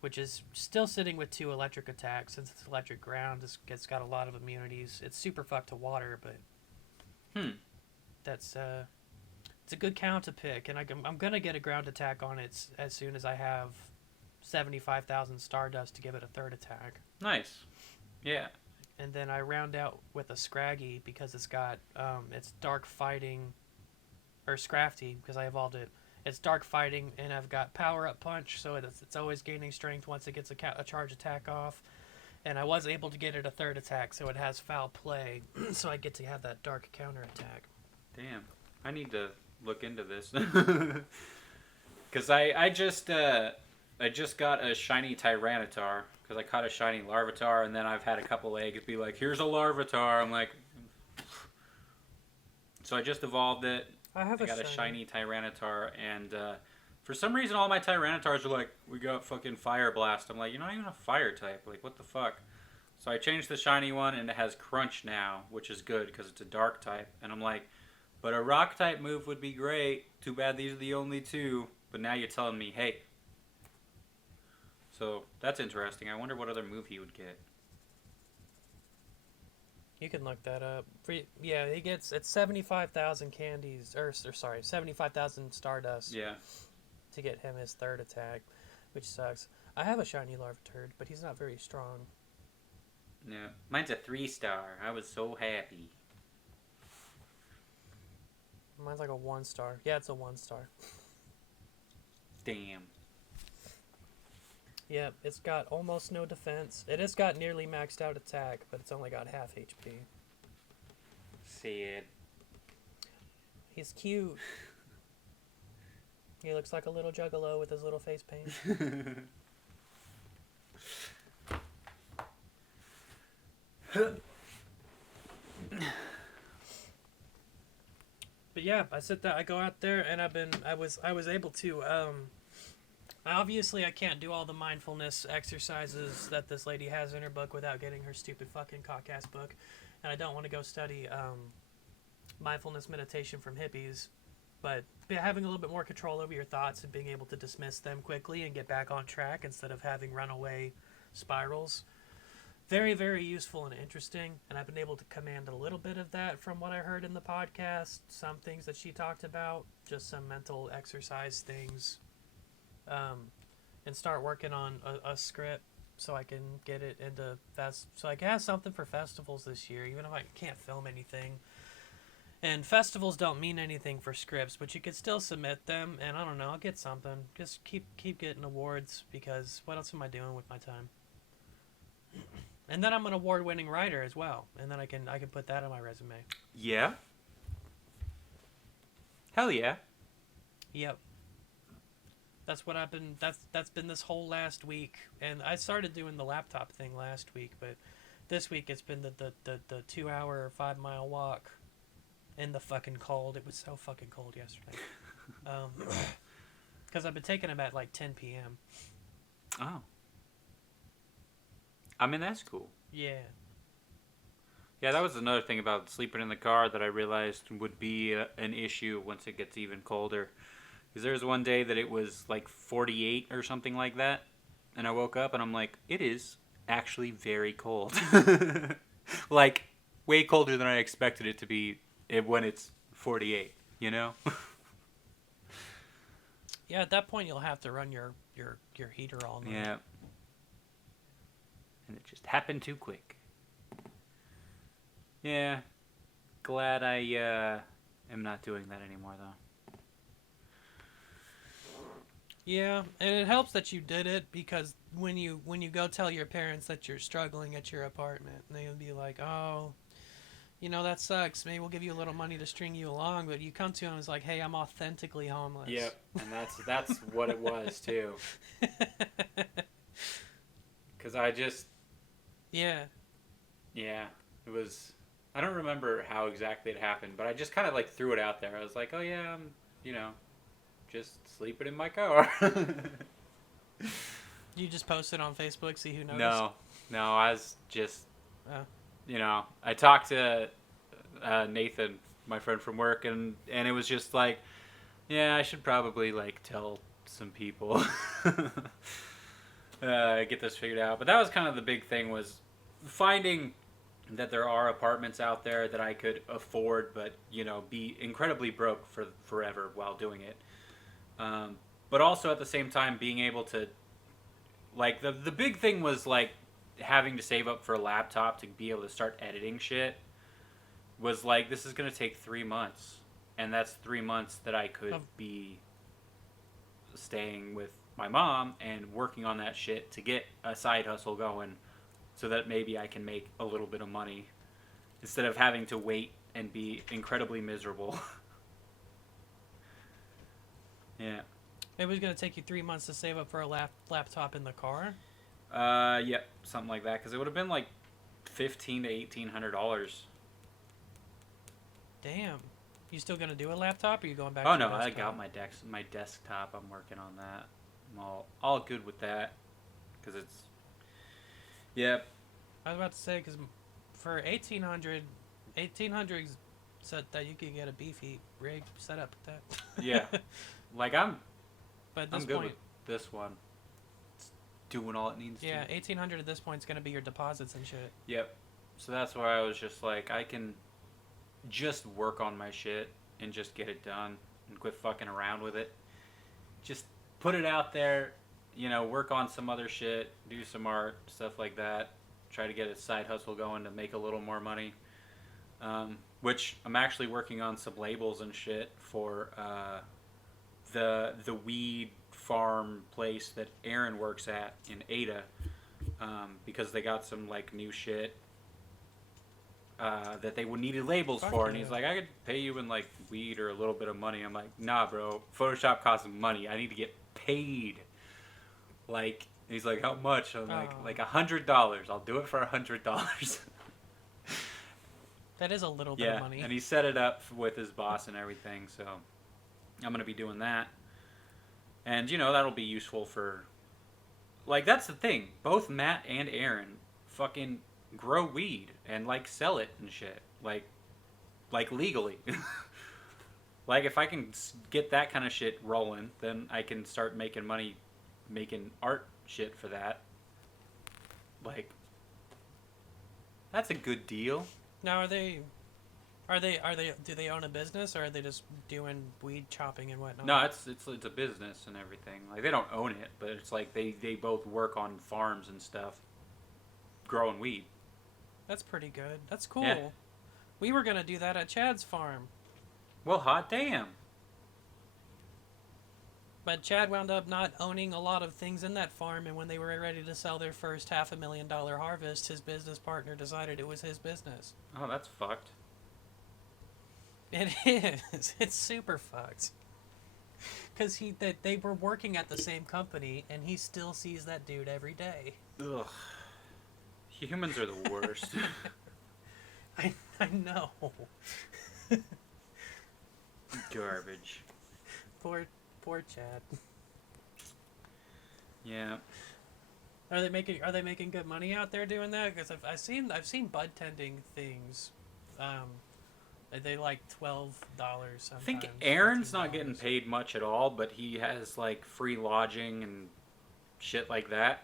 which is still sitting with 2 electric attacks. Since it's electric ground, it's got a lot of immunities. It's super fucked to water, but that's it's a good count to pick, and I'm gonna get a ground attack on it as soon as I have 75,000 Stardust to give it a third attack. Nice. Yeah. And then I round out with a Scraggy, because it's got it's dark fighting, or Scrafty, because I evolved it. It's dark fighting, and I've got power up punch, so it's always gaining strength once it gets a charge attack off. And I was able to get it a third attack, so it has foul play, so I get to have that dark counter attack. Damn. I need to look into this. Because I just got a shiny Tyranitar, because I caught a shiny Larvitar, and then I've had a couple eggs be like, here's a Larvitar. I'm like... So I just evolved it. I got a shiny Tyranitar, and for some reason all my Tyranitars are like, we got fucking Fire Blast. I'm like, you're not even a fire type. Like, what the fuck? So I changed the shiny one, and it has Crunch now, which is good because it's a dark type. And I'm like, but a rock type move would be great. Too bad these are the only 2. But now you're telling me, hey. So that's interesting. I wonder what other move he would get. You can look that up. Yeah, it's 75,000 candies, or sorry, 75,000 Stardust. Yeah. To get him his third attack, which sucks. I have a shiny Larviturd, but he's not very strong. Yeah. Mine's a 3-star. I was so happy. Mine's like a 1-star. Yeah, it's a 1-star. Damn. Yeah, it's got almost no defense. It has got nearly maxed out attack, but it's only got half HP. Sad. He's cute. He looks like a little juggalo with his little face paint. But yeah, I go out there, and I was able to, obviously I can't do all the mindfulness exercises that this lady has in her book without getting her stupid fucking cock-ass book. And I don't want to go study, mindfulness meditation from hippies. But having a little bit more control over your thoughts and being able to dismiss them quickly and get back on track instead of having runaway spirals. Very, very useful and interesting. And I've been able to command a little bit of that from what I heard in the podcast. Some things that she talked about, just some mental exercise things. And start working on a script so I can get it into so I can have something for festivals this year, even if I can't film anything. And festivals don't mean anything for scripts, but you could still submit them, and I don't know, I'll get something. Just keep getting awards, because what else am I doing with my time? And then I'm an award-winning writer as well, and then I can put that on my resume. Yeah? Hell yeah. Yep. That's what I've been. That's been this whole last week, and I started doing the laptop thing last week, but this week it's been the 2-hour 5-mile walk in the fucking cold. It was so fucking cold yesterday. Because I've been taking them at like 10 p.m. Oh. I mean, that's cool. Yeah. Yeah, that was another thing about sleeping in the car that I realized would be an issue once it gets even colder. Because there was one day that it was like 48 or something like that, and I woke up and I'm like, it is actually very cold. Like, way colder than I expected it to be when it's 48, you know? Yeah, at that point you'll have to run your heater all night. Yeah. And it just happened too quick. Yeah. Glad I am not doing that anymore, though. Yeah, and it helps that you did it because when you go tell your parents that you're struggling at your apartment, they'll be like, "Oh, that sucks. Maybe we'll give you a little money to string you along." But you come to them and it's like, "Hey, I'm authentically homeless." Yep, and that's what it was too. Because I just Yeah. yeah, it was. I don't remember how exactly it happened, but I just kind of like threw it out there. I was like, "Oh yeah, I'm just sleeping in my car." You just post it on Facebook, see who knows. No, I was just Oh. I talked to Nathan, my friend from work, and it was just like, yeah, I should probably like tell some people, get this figured out. But that was kind of the big thing, was finding that there are apartments out there that I could afford, but be incredibly broke for forever while doing it. But also at the same time being able to, like, the big thing was like having to save up for a laptop to be able to start editing shit. Was like, this is gonna take 3 months, and that's 3 months that I could be staying with my mom and working on that shit to get a side hustle going, so that maybe I can make a little bit of money instead of having to wait and be incredibly miserable. Yeah. It was gonna take you 3 months to save up for a laptop in the car. Yep, something like that, because it would have been like $1,500 to $1,800. Damn. You still gonna do a laptop, or are you going back? Oh to no, your I desktop? got my desktop. I'm working on that. I'm all good with that, because it's yep. I was about to say, because for 1800 said that you could get a beefy rig set up with that. Yeah. Like I'm But at this good point, with this one. It's doing all it needs to. 1800 at this point is gonna be your deposits and shit. Yep. So that's why I was just like, I can just work on my shit and just get it done and quit fucking around with it. Just put it out there, work on some other shit, do some art, stuff like that. Try to get a side hustle going to make a little more money. Which I'm actually working on some labels and shit for the weed farm place that Aaron works at in Ada, because they got some like new shit that they would needed labels for, and he's like, I could pay you in like weed or a little bit of money. I'm like, nah, bro, Photoshop costs money. I need to get paid. Like, he's like, how much? I'm like $100. I'll do it for $100. That is a little bit of money. And he set it up with his boss and everything, so I'm gonna be doing that, and that'll be useful for, like, that's the thing. Both Matt and Aaron fucking grow weed and like sell it and shit, like legally. Like, if I can get that kind of shit rolling, then I can start making money making art shit for that. Like, that's a good deal. Now, do they own a business, or are they just doing weed chopping and whatnot? No, it's a business and everything. Like, they don't own it, but it's like they both work on farms and stuff, growing weed. That's pretty good. That's cool. Yeah. We were gonna do that at Chad's farm, Well, hot damn. but Chad wound up not owning a lot of things in that farm, and when they were ready to sell their first $500,000 harvest, his business partner decided it was his business. Oh, that's fucked. It is. It's super fucked. Because they were working at the same company, and he still sees that dude every day. Ugh. Humans are the worst. I know. Garbage. Poor Chad. Yeah. Are they making good money out there doing that? Because I've seen bud tending things. They like $12 sometimes. I think Aaron's not $15. getting paid much at all, but he has like free lodging and shit like that.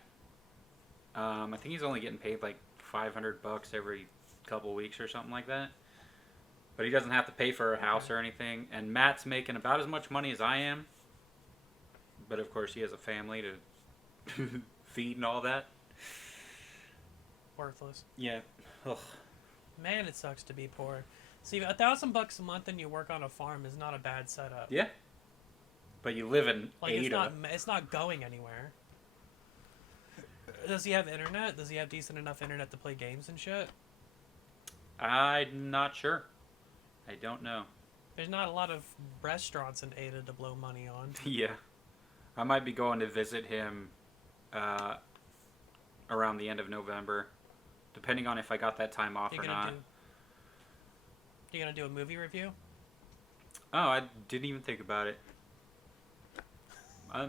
I think he's only getting paid like $500 every couple weeks or something like that. But he doesn't have to pay for a house or anything. And Matt's making about as much money as I am. But of course, he has a family to feed and all that. Worthless. Yeah. Ugh. Man, it sucks to be poor. See, $1,000 a month and you work on a farm is not a bad setup. Yeah. But you live in Like Ada. it's not going anywhere. Does he have internet? Does he have decent enough internet to play games and shit? I'm not sure. I don't know. There's not a lot of restaurants in Ada to blow money on. Yeah. I might be going to visit him around the end of November, depending on if I got that time off or not. You gonna do a movie review? Oh, I didn't even think about it.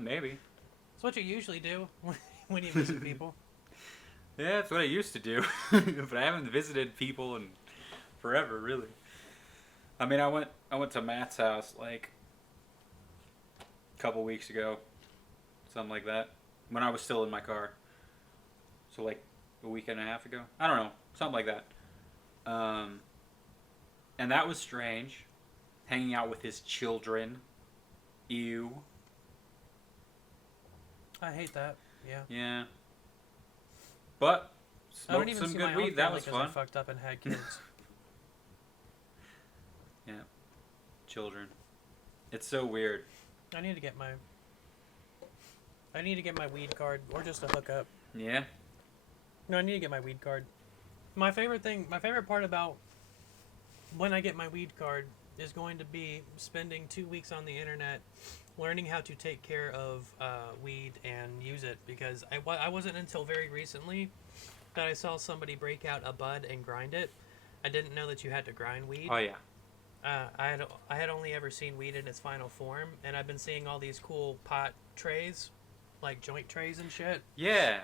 Maybe. It's what you usually do when you visit people. Yeah, that's what I used to do. But I haven't visited people in forever, really. I mean, I went to Matt's house like a couple weeks ago, something like that, when I was still in my car. So like a week and a half ago. I don't know, something like that. And that was strange, hanging out with his children. Ew. I hate that. Yeah. Yeah. But I don't smoked even some see my good own weed. That family was 'cause I fun. fucked up and had kids. Yeah. Children. It's so weird. I need to get my weed card or just a hookup. Yeah. No, I need to get my weed card. My favorite part about when I get my weed card is going to be spending 2 weeks on the internet learning how to take care of weed and use it, because I wasn't until very recently that I saw somebody break out a bud and grind it. I didn't know that you had to grind weed. Oh yeah. I had only ever seen weed in its final form, and I've been seeing all these cool pot trays, like joint trays and shit. Yeah.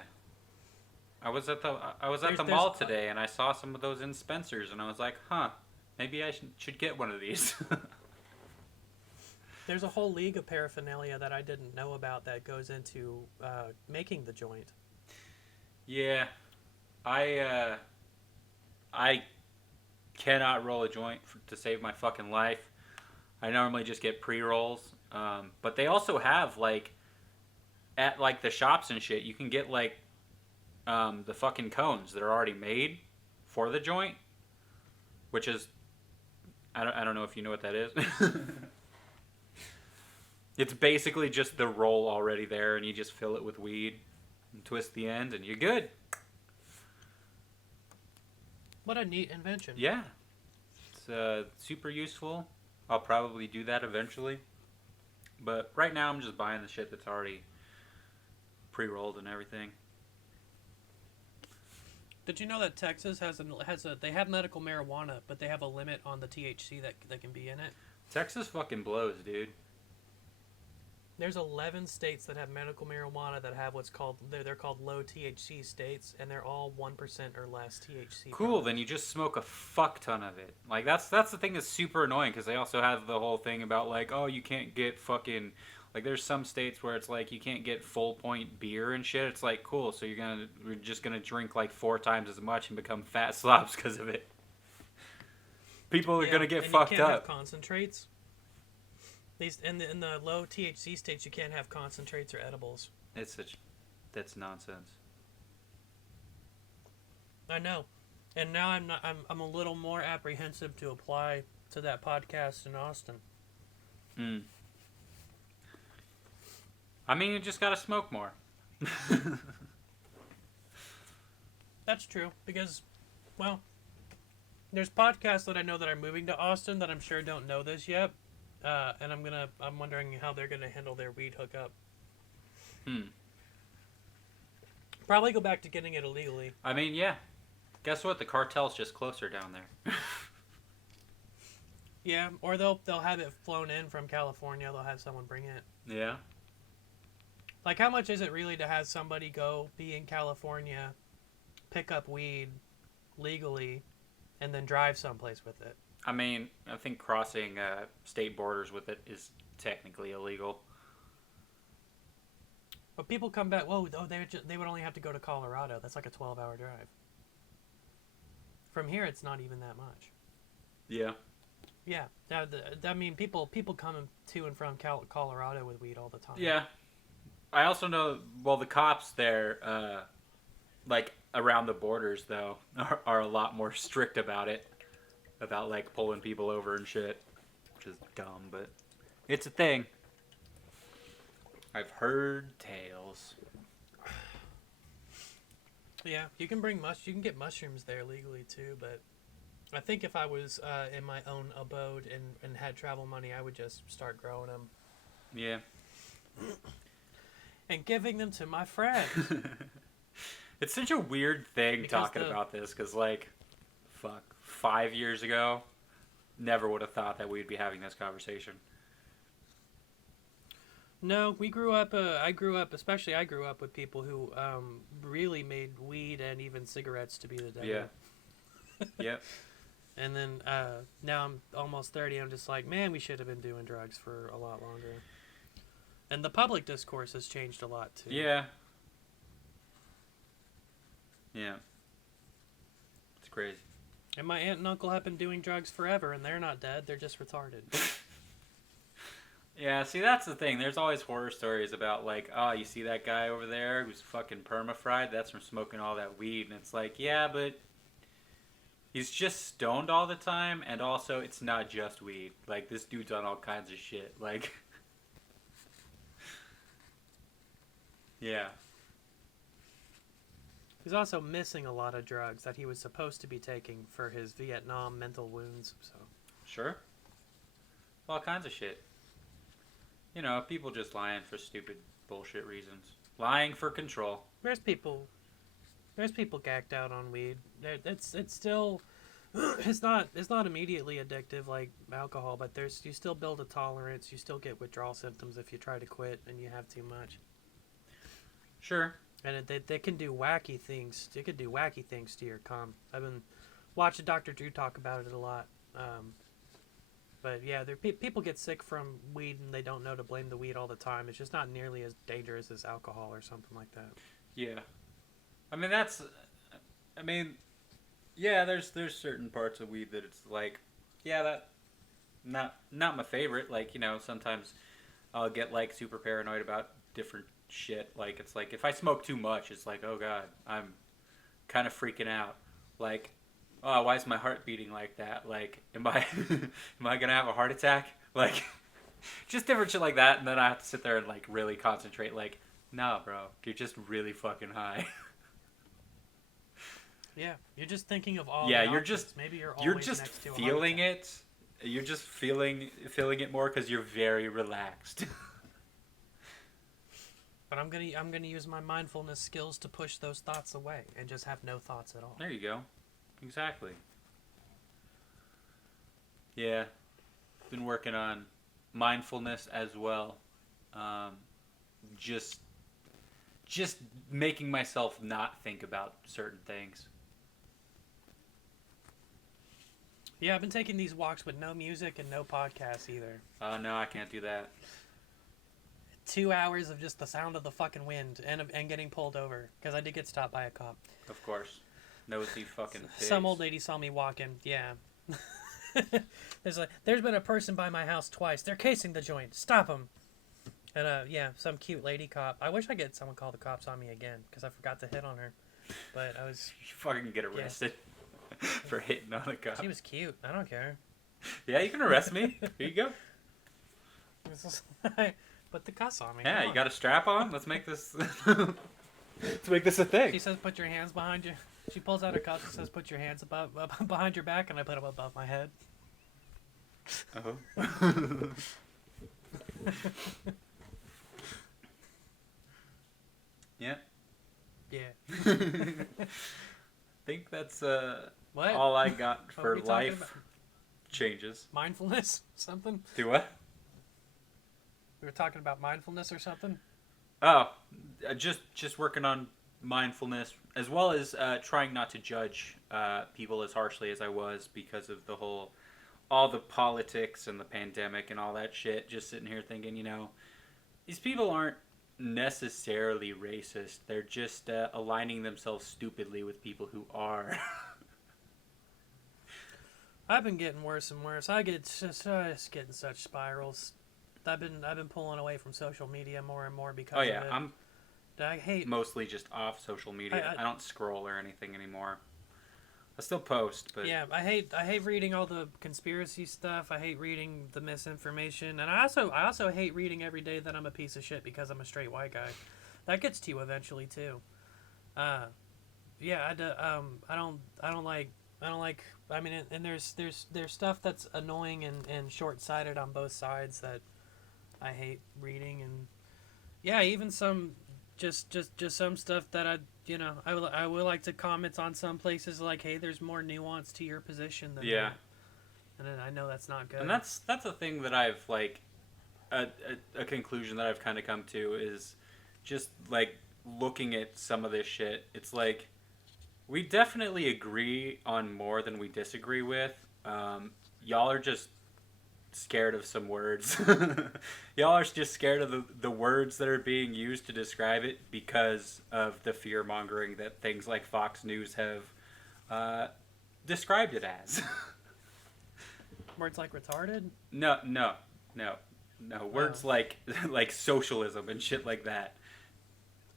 I was at the mall today and I saw some of those in Spencer's and I was like, huh, maybe I should get one of these. There's a whole league of paraphernalia that I didn't know about that goes into making the joint. Yeah. I cannot roll a joint to save my fucking life. I normally just get pre-rolls. But they also have, like, at, like, the shops and shit, you can get, like, the fucking cones that are already made for the joint. Which is... I don't know if you know what that is. It's basically just the roll already there, and you just fill it with weed and twist the end, and you're good. What a neat invention. Yeah. It's super useful. I'll probably do that eventually. But right now I'm just buying the shit that's already pre-rolled and everything. Did you know that Texas they have medical marijuana, but they have a limit on the THC that can be in it? Texas fucking blows, dude. There's 11 states that have medical marijuana that have what's called they're called low THC states, and they're all 1% or less THC. Cool, then you just smoke a fuck ton of it. Like that's the thing that's super annoying, because they also have the whole thing about like, oh, you can't get fucking, like there's some states where it's like you can't get full point beer and shit. It's like, cool, so we're just gonna drink like 4 times as much and become fat slobs because of it. People are gonna get fucked you can't up. Have concentrates. These in the low THC states, you can't have concentrates or edibles. That's nonsense. I know, and now I'm a little more apprehensive to apply to that podcast in Austin. Hmm. I mean, you just gotta smoke more. That's true, because, well, there's podcasts that I know that are moving to Austin that I'm sure don't know this yet. And I'm wondering how they're gonna handle their weed hookup. Probably go back to getting it illegally. I mean, yeah. Guess what? The cartel's just closer down there. Yeah, or they'll have it flown in from California. They'll have someone bring it. Yeah. Like, how much is it really to have somebody go be in California, pick up weed legally, and then drive someplace with it? I mean, I think crossing state borders with it is technically illegal. But people come back. Whoa, oh, they would only have to go to Colorado. That's like a 12-hour drive. From here, it's not even that much. Yeah. Yeah, I mean, people come to and from Colorado with weed all the time. Yeah. I also know, well, the cops there, like, around the borders, though, are a lot more strict about it. About, like, pulling people over and shit. Which is dumb, but it's a thing. I've heard tales. Yeah, you can get mushrooms there legally, too, but I think if I was in my own abode and had travel money, I would just start growing them. Yeah. And giving them to my friends. It's such a weird thing talking about this, because, like, fuck, 5 years ago, never would have thought that we'd be having this conversation. No, we grew up, I grew up with people who really made weed and even cigarettes to be the devil. Yeah. Yep. And then now I'm almost 30, I'm just like, man, we should have been doing drugs for a lot longer. And the public discourse has changed a lot, too. Yeah. Yeah. It's crazy. And my aunt and uncle have been doing drugs forever, and they're not dead. They're just retarded. Yeah, see, that's the thing. There's always horror stories about, like, oh, you see that guy over there who's fucking perma-fried? That's from smoking all that weed. And it's like, yeah, but he's just stoned all the time, and also it's not just weed. Like, this dude's on all kinds of shit. Like, yeah. He's also missing a lot of drugs that he was supposed to be taking for his Vietnam mental wounds. So Sure. All kinds of shit. You know, people just lying for stupid bullshit reasons. Lying for control. there's people gacked out on weed. It's still it's not immediately addictive like alcohol, but you still build a tolerance. You still get withdrawal symptoms if you try to quit and you have too much. Sure. And they can do wacky things. They can do wacky things to your cum. I've been watching Dr. Drew talk about it a lot. But yeah, people get sick from weed and they don't know to blame the weed all the time. It's just not nearly as dangerous as alcohol or something like that. Yeah. I mean, yeah, there's certain parts of weed that it's like, yeah, that not my favorite. Like, you know, sometimes I'll get like super paranoid about different shit. Like, it's like if I smoke too much, it's like, oh god, I'm kind of freaking out. Like, oh, why is my heart beating like that? Like, am I gonna have a heart attack? Like, just different shit like that. And then I have to sit there and like really concentrate. Like, nah, bro, you're just really fucking high. Yeah, you're just thinking of all. Yeah, the you're options. just maybe you're you're always just next to a feeling heart attack. it. You're just feeling it more because you're very relaxed. But I'm gonna use my mindfulness skills to push those thoughts away and just have no thoughts at all. There you go. Exactly. Yeah. Been working on mindfulness as well. Just making myself not think about certain things. Yeah, I've been taking these walks with no music and no podcasts either. No, I can't do that. 2 hours of just the sound of the fucking wind and getting pulled over because I did get stopped by a cop. Of course. Nosy fucking pigs. Some old lady saw me walking. Yeah. There's been a person by my house twice. They're casing the joint. Stop them. And yeah, some cute lady cop. I wish I get someone call the cops on me again because I forgot to hit on her. But I was. You fucking get arrested for hitting on a cop. She was cute. I don't care. Yeah, you can arrest me. Here you go. Put the cuss on me. Yeah, Come you on. got a strap on? Let's make this let's make this a thing. She says, "Put your hands behind you." She pulls out her cuffs and says, "Put your hands above behind your back," and I put them above my head. Uh-huh. Yeah. Yeah. Think that's What? all I got What were for we talking life about? changes. Mindfulness? Something? Do what? We were talking about mindfulness or something? Oh, just working on mindfulness as well as trying not to judge people as harshly as I was because of the whole all the politics and the pandemic and all that shit. Just sitting here thinking, these people aren't necessarily racist. They're just aligning themselves stupidly with people who are. I've been getting worse and worse. I just get in such spirals. I've been pulling away from social media more and more because Oh yeah, of it. I'm I hate. mostly just off social media. I don't scroll or anything anymore. I still post, but Yeah, I hate reading all the conspiracy stuff. I hate reading the misinformation, and I also hate reading every day that I'm a piece of shit because I'm a straight white guy. That gets to you eventually too. Uh, yeah, I don't like. I mean, and there's stuff that's annoying and short sighted on both sides that I hate reading, and yeah, even some just some stuff that I will like to comment on some places like, hey, there's more nuance to your position than yeah. that. And then I know that's not good. And that's a thing that I've like a conclusion that I've kind of come to is just like looking at some of this shit. It's like we definitely agree on more than we disagree with. Y'all are just scared of some words. Y'all are just scared of the words that are being used to describe it because of the fear mongering that things like Fox News have described it as. Words like retarded. No. Words Oh. like socialism and shit like that,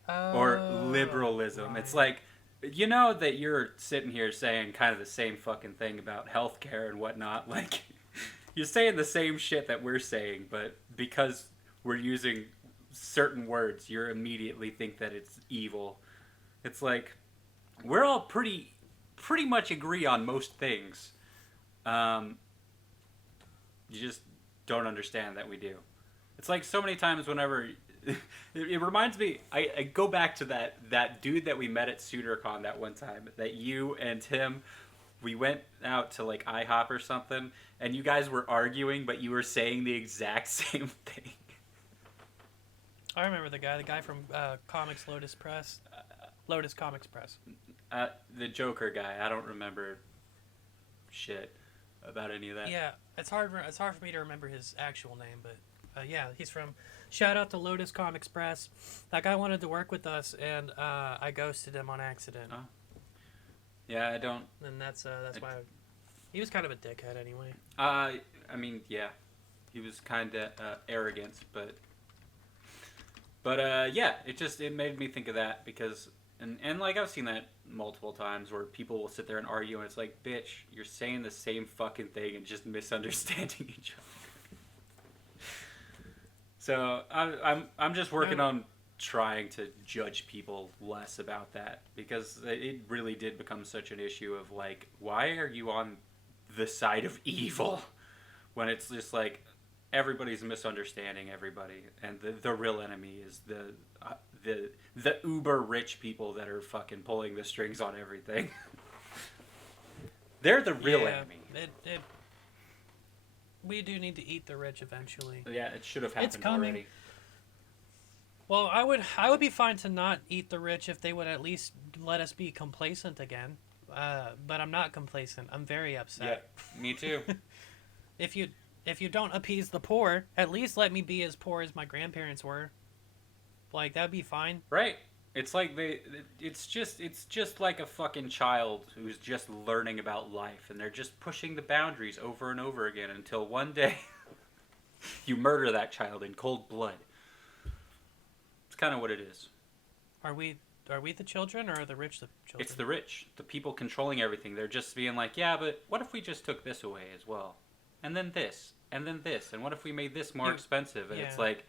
or Oh, liberalism. It's right. like that you're sitting here saying kind of the same fucking thing about healthcare and whatnot. Like you're saying the same shit that we're saying, but because we're using certain words, you immediately think that it's evil. It's like we're all pretty much agree on most things. Um, you just don't understand that we do. It's like so many times whenever it reminds me. I go back to that dude that we met at SuitorCon that one time. That you and him, we went out to like IHOP or something, and you guys were arguing, but you were saying the exact same thing. I remember the guy from Comics Lotus Press, Lotus Comics Press. The Joker guy. I don't remember shit about any of that. Yeah, it's hard for me to remember his actual name, but yeah, he's from. Shout out to Lotus Comics Press. That guy wanted to work with us, and I ghosted him on accident. Oh. Yeah, I don't. And that's why he was kind of a dickhead anyway. I mean, yeah, he was kind of arrogant, but yeah, it made me think of that because and like I've seen that multiple times where people will sit there and argue and it's like, bitch, you're saying the same fucking thing and just misunderstanding each other. So I'm just working on trying to judge people less about that because it really did become such an issue of like, why are you on the side of evil when it's just like everybody's misunderstanding everybody and the real enemy is the uber rich people that are fucking pulling the strings on everything. They're the real enemy. We do need to eat the rich eventually. Yeah, it should have happened It's coming. already. Well, I would be fine to not eat the rich if they would at least let us be complacent again. But I'm not complacent. I'm very upset. Yeah, me too. If you don't appease the poor, at least let me be as poor as my grandparents were. Like that'd be fine. Right. It's like it's just like a fucking child who's just learning about life and they're just pushing the boundaries over and over again until one day you murder that child in cold blood. It's kind of what it is. Are we the children or are the rich the children? It's the rich, the people controlling everything. They're just being like, yeah, but what if we just took this away as well? And then this, and then this, and what if we made this more expensive? And it's like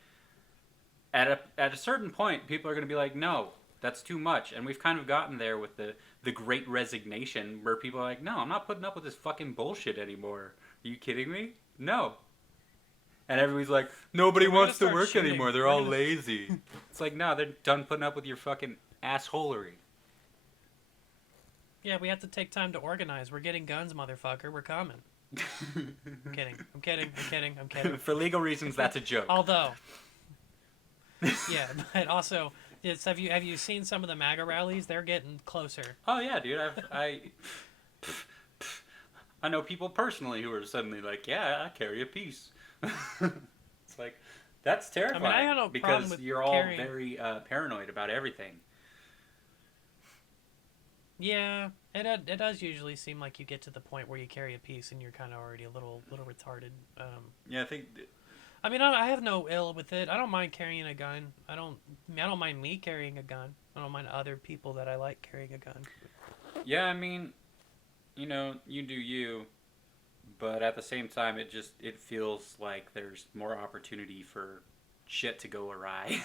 at a certain point, people are going to be like, no, that's too much. And we've kind of gotten there with the Great Resignation, where people are like, no, I'm not putting up with this fucking bullshit anymore. Are you kidding me? No. And everybody's like, nobody wants to work anymore. They're all lazy. It's like, no, they're done putting up with your fucking assholery. Yeah, we have to take time to organize. We're getting guns, motherfucker. We're coming. I'm kidding. I'm kidding. For legal reasons, that's a joke. Although, Yeah, but also, have you seen some of the MAGA rallies? They're getting closer. Oh yeah, dude. I know people personally who are suddenly like, yeah, I carry a piece. It's like that's I mean, I terrifying have no problem because with you're all carrying. very paranoid about everything. Yeah, it does usually seem like you get to the point where you carry a piece and you're kind of already a little retarded. Yeah, I think. I mean, I have no ill with it. I don't mind carrying a gun. I don't mind me carrying a gun. I don't mind other people that I like carrying a gun. Yeah, I mean, you do you, but at the same time, it feels like there's more opportunity for shit to go awry.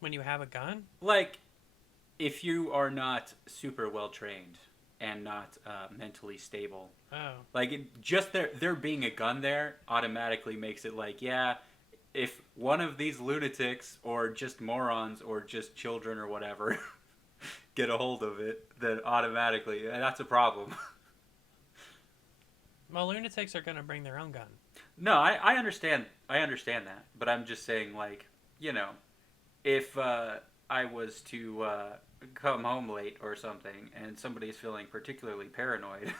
When you have a gun? Like if you are not super well trained and not mentally stable, Oh. like just there being a gun there automatically makes it like, yeah, if one of these lunatics or just morons or just children or whatever get a hold of it, then automatically that's a problem. Well, lunatics are gonna bring their own gun. No, I understand. I understand that, but I'm just saying, like, if I was to come home late or something, and somebody's feeling particularly paranoid,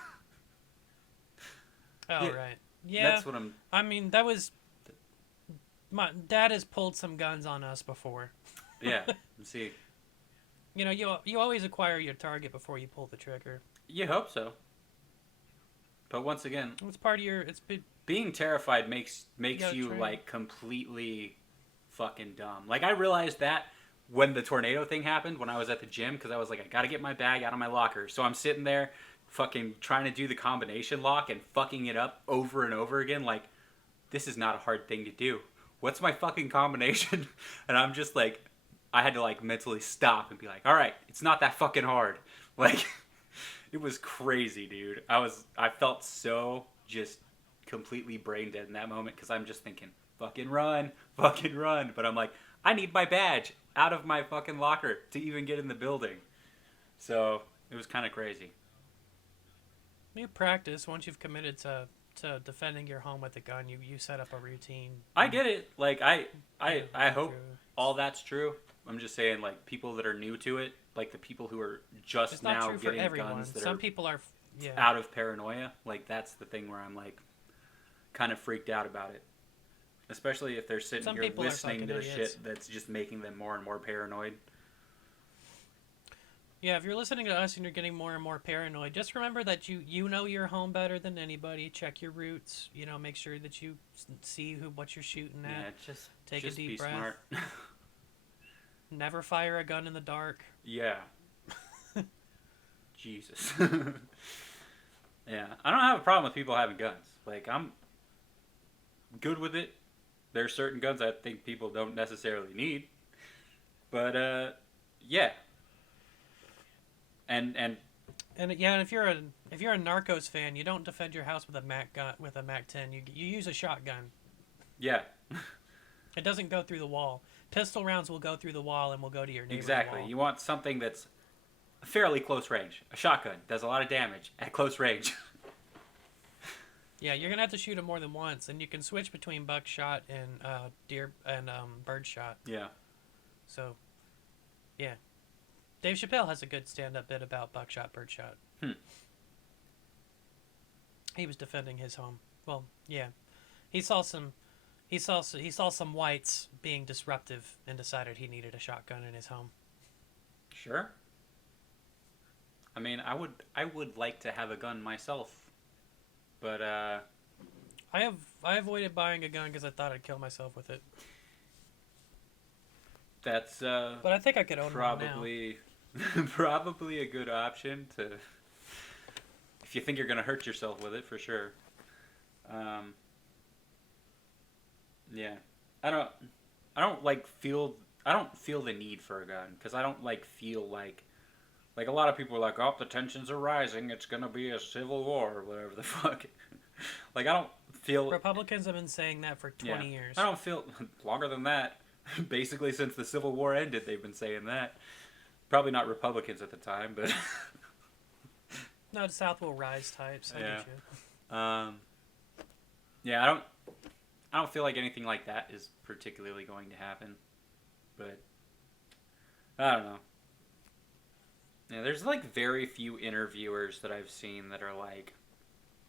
Oh, yeah, right. Yeah. that's what I'm. I mean, that was my dad has pulled some guns on us before. Yeah, see, You know, you always acquire your target before you pull the trigger. you hope so, but once again, It's part of your. being terrified You makes gotta you train. like completely fucking dumb. Like I realized that when the tornado thing happened when I was at the gym because I was like I got to get my bag out of my locker. So I'm sitting there fucking trying to do the combination lock and fucking it up over and over again like this is not a hard thing to do. What's my fucking combination? And I'm just like I had to like mentally stop and be like, "All right, it's not that fucking hard." Like it was crazy, dude. I felt so just completely brain dead in that moment because I'm just thinking, fucking run. But I'm like, I need my badge out of my fucking locker to even get in the building. So it was kind of crazy. You practice once you've committed to defending your home with a gun. You set up a routine. I get it. Like I Go hope through. all that's true. I'm just saying, like people that are new to it, like the people who are just It's not now true for getting everyone. guns that Some are people are. Yeah. out of paranoia. Like that's the thing where I'm like kind of freaked out about it. Especially if they're sitting Some here people are listening fucking to the idiots. shit that's just making them more and more paranoid. Yeah, if you're listening to us and you're getting more and more paranoid, just remember that you know your home better than anybody. Check your routes. You know, make sure that you see what you're shooting Yeah, at. just Take just a deep be breath. smart. Never fire a gun in the dark. Yeah. Jesus. Yeah, I don't have a problem with people having guns. Like I'm good with it. There's certain guns I think people don't necessarily need, but yeah, and And yeah, and if you're a Narcos fan, you don't defend your house with a Mac gun with a Mac 10. You use a shotgun. yeah, It doesn't go through the wall. Pistol rounds will go through the wall and will go to your neighbor's exactly. wall. You want something that's fairly close range. A shotgun does a lot of damage at close range. Yeah, you're gonna have to shoot them more than once, and you can switch between buckshot and deer and birdshot. Yeah. So, yeah, Dave Chappelle has a good stand-up bit about buckshot, birdshot. Hmm. He was defending his home. Well, yeah, he saw some whites being disruptive and decided he needed a shotgun in his home. Sure. I mean, I would like to have a gun myself, but I avoided buying a gun because I thought I'd kill myself with it. that's But I think I could own one now. probably probably a good option to if you think you're gonna hurt yourself with it for sure. Yeah, I don't feel the need for a gun because I don't like feel like a lot of people are like, oh, the tensions are rising, it's gonna be a civil war or whatever the fuck. Like I don't feel Republicans have been saying that for 20 yeah, years. I don't feel longer than that. Basically, since the Civil War ended, they've been saying that. Probably not Republicans at the time, but No, the South will rise types. I Yeah. get you. yeah, I don't feel like anything like that is particularly going to happen. But I don't know. Yeah, there's like very few interviewers that I've seen that are like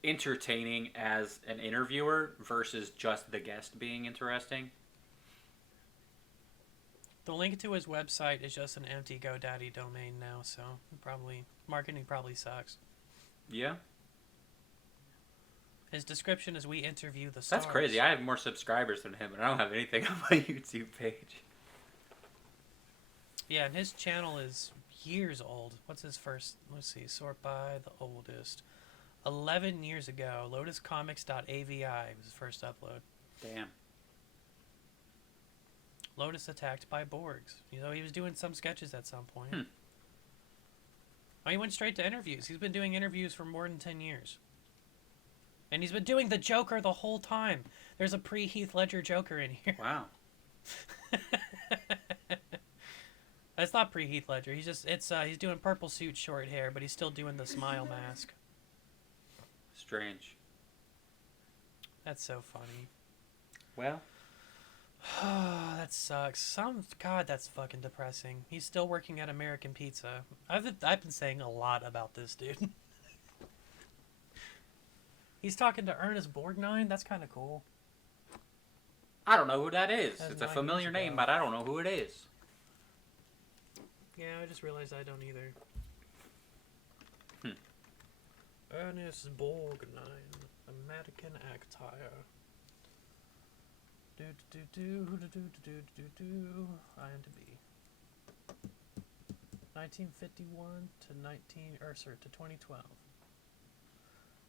entertaining as an interviewer versus just the guest being interesting. The link to his website is just an empty GoDaddy domain now, so probably marketing probably sucks. Yeah. His description is, "We interview the stars." That's crazy. I have more subscribers than him, and I don't have anything on my YouTube page. Yeah, and his channel is years old. What's his first? Let's see. Sort by the oldest. 11 years ago, lotuscomics.avi was his first upload. Damn. Lotus attacked by Borgs. You know, he was doing some sketches at some point. Oh, he went straight to interviews. He's been doing interviews for more than 10 years. And he's been doing the Joker the whole time. There's a pre-Heath Ledger Joker in here. Wow. That's not pre-Heath Ledger. He's doing purple suit, short hair, but he's still doing the smile mask. Strange. That's so funny. Well. That sucks. God, that's fucking depressing. He's still working at American Pizza. I've been saying a lot about this dude. He's talking to Ernest Borgnine. That's kind of cool. I don't know who that is. That's It's a 9 familiar years ago. name, but I don't know who it is. Yeah, I just realized I don't either. Ernest Borgnine, American actor. IMDb. 1951 to 2012.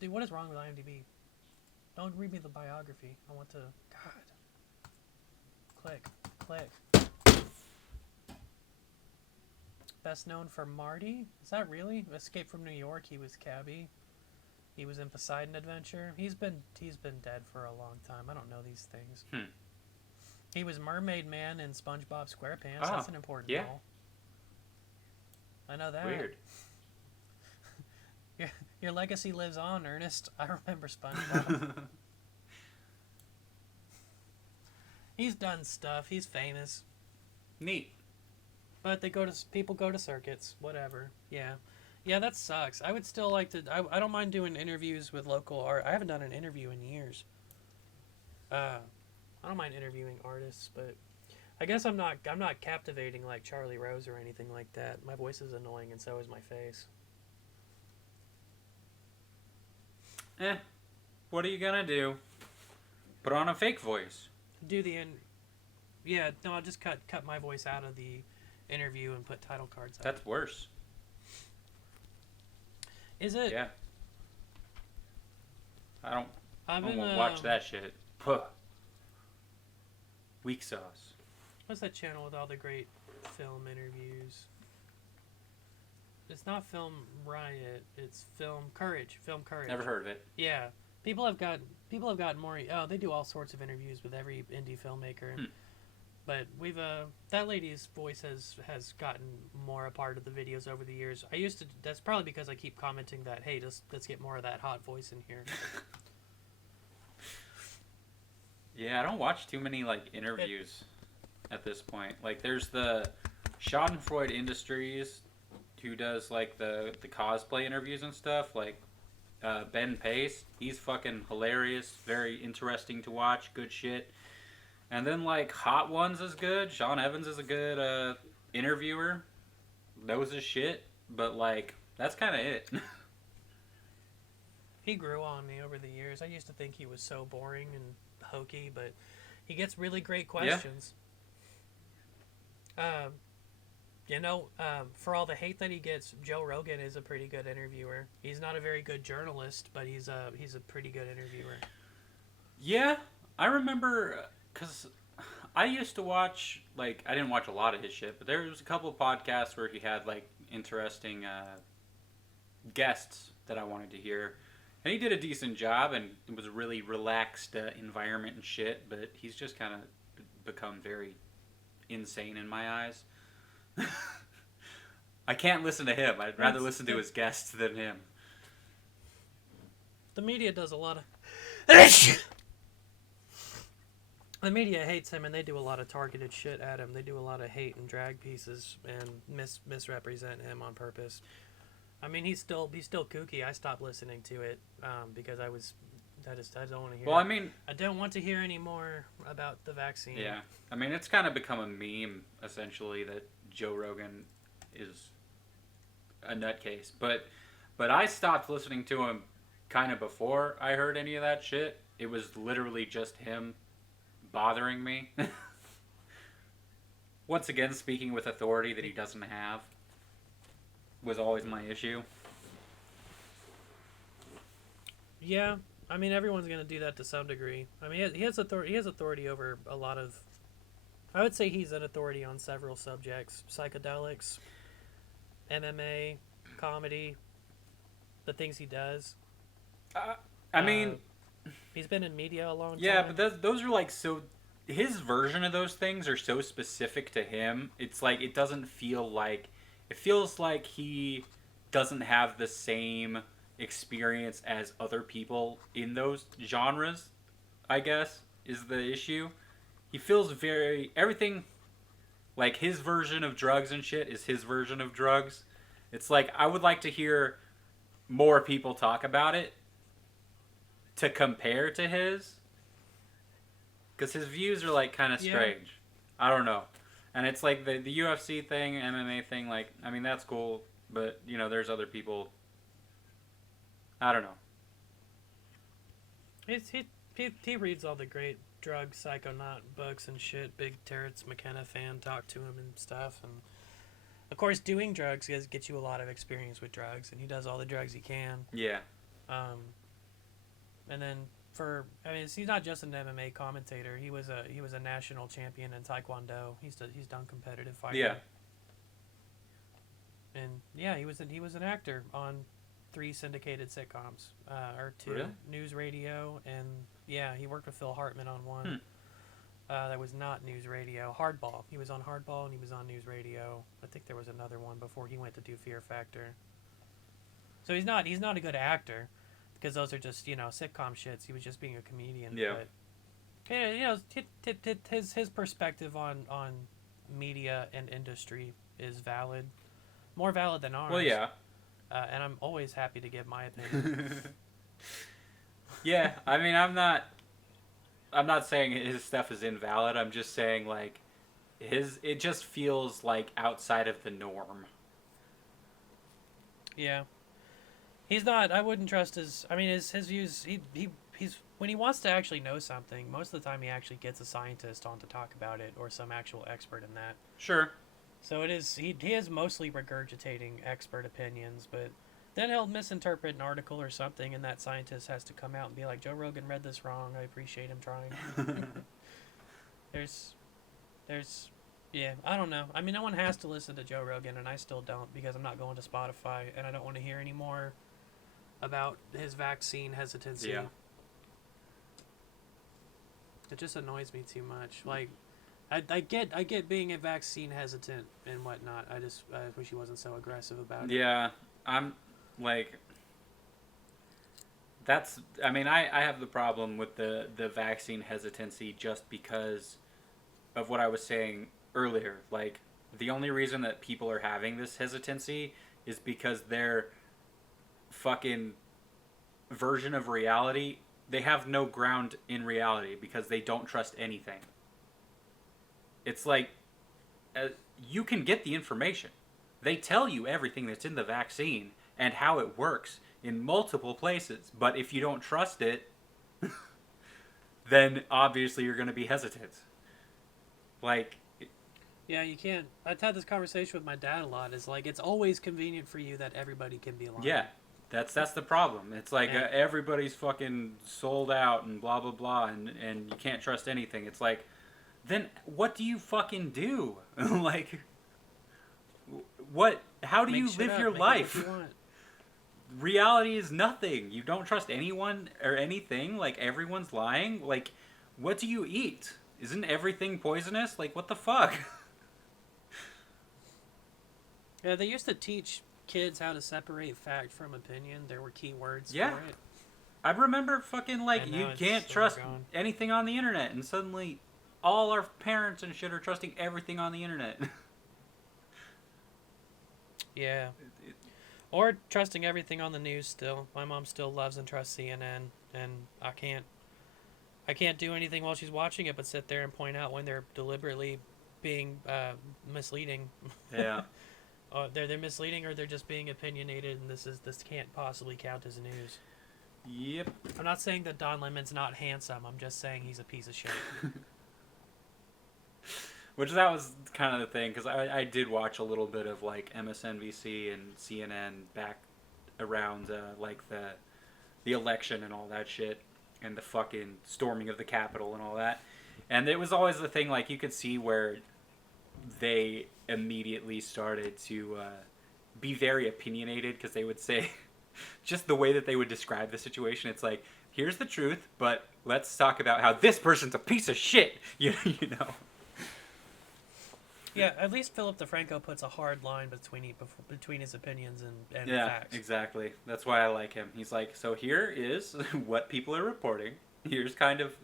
Dude, what is wrong with IMDb? Don't read me the biography. I want to. God. Click. Best known for Marty? Is that really? Escape from New York. He was Cabby. He was in Poseidon Adventure. He's been dead for a long time. I don't know these things. He was Mermaid Man in SpongeBob SquarePants. That's an important role. I know that. Weird. Your legacy lives on, Ernest. I remember SpongeBob. He's done stuff. He's famous. Neat. But people go to circuits. Whatever. Yeah, that sucks. I would still like to. I don't mind doing interviews with local art. I haven't done an interview in years. I don't mind interviewing artists, but I guess I'm not captivating like Charlie Rose or anything like that. My voice is annoying, and so is my face. What are you gonna do? Put on a fake voice. Yeah, no, I'll just cut my voice out of the interview and put title cards out. That's worse. Is it? Yeah. I won't watch that shit. Puh. Weak sauce. What's that channel with all the great film interviews? It's not Film Riot. It's Film Courage. Film Courage. Never heard of it. Yeah, people have gotten more. Oh, they do all sorts of interviews with every indie filmmaker. But we've that lady's voice has gotten more a part of the videos over the years. That's probably because I keep commenting that, hey, let's get more of that hot voice in here. Yeah, I don't watch too many like interviews at this point. Like there's the Schadenfreude Industries who does like the cosplay interviews and stuff, like Ben Pace. He's fucking hilarious, very interesting to watch, good shit. And then like Hot Ones is good. Sean Evans is a good interviewer. Knows his shit, but like that's kind of it. He grew on me over the years. I used to think he was so boring and hokey, but he gets really great questions. Yeah. For all the hate that he gets, Joe Rogan is a pretty good interviewer. He's not a very good journalist, but he's a pretty good interviewer. Yeah, I remember because I used to watch, like, I didn't watch a lot of his shit, but there was a couple of podcasts where he had like interesting guests that I wanted to hear. And he did a decent job, and it was a really relaxed environment and shit, but he's just kind of become very insane in my eyes. I can't listen to him. I'd rather listen to his guests than him. The media does a lot of... The media hates him, and they do a lot of targeted shit at him. They do a lot of hate and drag pieces and misrepresent him on purpose. I mean, he's still kooky. I stopped listening to it because I don't want to hear. Well, I mean, I don't want to hear any more about the vaccine. yeah. I mean, it's kind of become a meme essentially that Joe Rogan is a nutcase, but I stopped listening to him kind of before I heard any of that shit. It was literally just him bothering me. Once again, speaking with authority that he doesn't have was always my issue. Yeah, I mean everyone's gonna do that to some degree. I mean he has authority. He has authority over a lot of. I would say he's an authority on several subjects: psychedelics, MMA, comedy, the things he does. I mean, he's been in media a long time. yeah, but those are like so. His version of those things are so specific to him. It's like it doesn't feel like. It feels like he doesn't have the same experience as other people in those genres, I guess, is the issue. He feels very... Everything... Like, his version of drugs and shit is his version of drugs. It's like, I would like to hear more people talk about it to compare to his. Because his views are, like, kind of strange. I don't know. And it's like the UFC thing, MMA thing, like, I mean, that's cool. But, you know, there's other people... I don't know. He reads all the great drug psychonaut books and shit. Big Terrence McKenna fan, talk to him and stuff. And of course, doing drugs gets you a lot of experience with drugs, and he does all the drugs he can. Yeah. And then he's not just an MMA commentator. He was a national champion in Taekwondo. He's done competitive fighting. Yeah. And yeah, he was an actor on 3 syndicated sitcoms, or 2 really? News Radio, and yeah, he worked with Phil Hartman on one. That was not News Radio. Hardball. He was on Hardball and he was on News Radio. I think there was another one before he went to do Fear Factor. So he's not a good actor, because those are just sitcom shits. He was just being a comedian. Yeah. But yeah, his perspective on media and industry is valid, more valid than ours. Well, yeah. And I'm always happy to give my opinion. Yeah, I mean, I'm not saying his stuff is invalid. I'm just saying, like, it just feels like outside of the norm. Yeah. He's not, I wouldn't trust his views, he's, when he wants to actually know something, most of the time he actually gets a scientist on to talk about it, or some actual expert in that. Sure. So it is, he is mostly regurgitating expert opinions, but then he'll misinterpret an article or something, and that scientist has to come out and be like, Joe Rogan read this wrong, I appreciate him trying. Yeah, I don't know. I mean, no one has to listen to Joe Rogan, and I still don't, because I'm not going to Spotify, and I don't want to hear any more about his vaccine hesitancy. Yeah. It just annoys me too much. Like, I get being a vaccine hesitant and whatnot. I wish he wasn't so aggressive about it. Yeah, I'm like, I have the problem with the vaccine hesitancy just because of what I was saying earlier. Like, the only reason that people are having this hesitancy is because their fucking version of reality, they have no ground in reality because they don't trust anything. It's like, you can get the information. They tell you everything that's in the vaccine and how it works in multiple places. But if you don't trust it, then obviously you're going to be hesitant. Like... Yeah, you can't... I've had this conversation with my dad a lot. It's like, it's always convenient for you that everybody can be lying. Yeah, that's the problem. It's like everybody's fucking sold out and blah, blah, blah, and you can't trust anything. It's like... Then what do you fucking do? Like, what? How do you live your life? Reality is nothing. You don't trust anyone or anything. Like, everyone's lying. Like, what do you eat? Isn't everything poisonous? Like, what the fuck? Yeah, they used to teach kids how to separate fact from opinion. There were key words for it. I remember fucking, like, you can't trust anything on the internet, and suddenly... all our parents and shit are trusting everything on the internet. Yeah. Or trusting everything on the news still. My mom still loves and trusts CNN, and I can't do anything while she's watching it but sit there and point out when they're deliberately being misleading. Yeah. They're misleading, or they're just being opinionated, and this can't possibly count as news. Yep. I'm not saying that Don Lemon's not handsome. I'm just saying he's a piece of shit. Which that was kind of the thing, because I did watch a little bit of like MSNBC and CNN back around like the election and all that shit, and the fucking storming of the Capitol and all that, and it was always the thing, like you could see where they immediately started to be very opinionated, because they would say just the way that they would describe the situation. It's like, here's the truth, but let's talk about how this person's a piece of shit. You know. Yeah, at least Philip DeFranco puts a hard line between his opinions and Yeah, facts. exactly. That's why I like him. He's like, so here is what people are reporting. Here's kind of,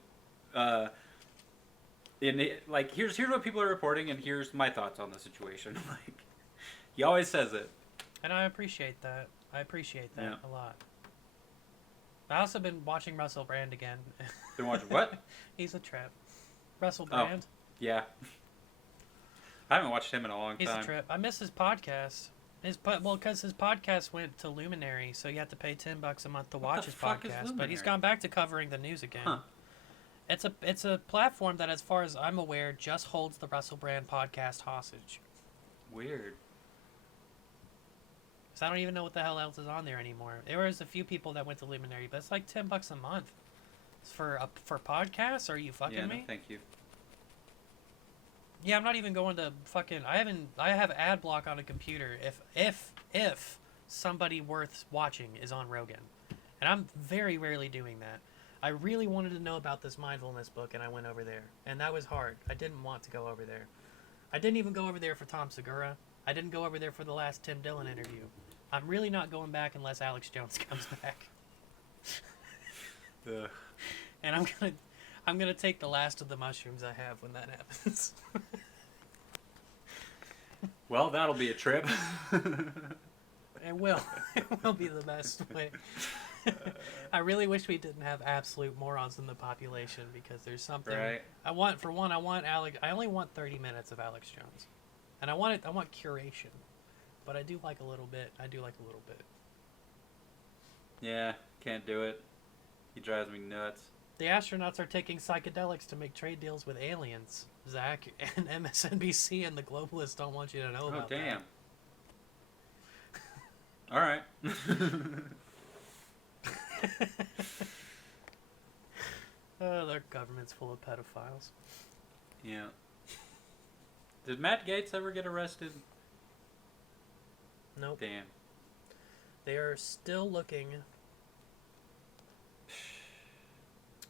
here's what people are reporting, and here's my thoughts on the situation. Like, he always says it. And I appreciate that. Yeah. A lot. I also been watching Russell Brand again. Been watching what? He's a trip. Russell Brand. Yeah. I haven't watched him in a long time. He's a trip. I miss his podcast. Because his podcast went to Luminary, so you have to pay $10 a month to watch his podcast. But he's gone back to covering the news again. Huh. It's a platform that, as far as I'm aware, just holds the Russell Brand podcast hostage. Weird. So I don't even know what the hell else is on there anymore. There was a few people that went to Luminary, but it's like $10 a month for podcasts. Are you fucking me? No, thank you. Yeah, I'm not even going to fucking. I have ad block on a computer if somebody worth watching is on Rogan, and I'm very rarely doing that. I really wanted to know about this mindfulness book, and I went over there, and that was hard. I didn't want to go over there. I didn't even go over there for Tom Segura. I didn't go over there for the last Tim Dillon interview. I'm really not going back unless Alex Jones comes back. Ugh. And I'm gonna take the last of the mushrooms I have when that happens. Well, that'll be a trip. It will. It will be the best way. I really wish we didn't have absolute morons in the population, because there's something. Right. I want Alex. I only want 30 minutes of Alex Jones, and I want curation, but I do like a little bit. Yeah, can't do it. He drives me nuts. The astronauts are taking psychedelics to make trade deals with aliens, Zach, and MSNBC and the globalists don't want you to know about that. Oh, damn. All right. Their government's full of pedophiles. Yeah. Did Matt Gaetz ever get arrested? Nope. Damn. They are still looking.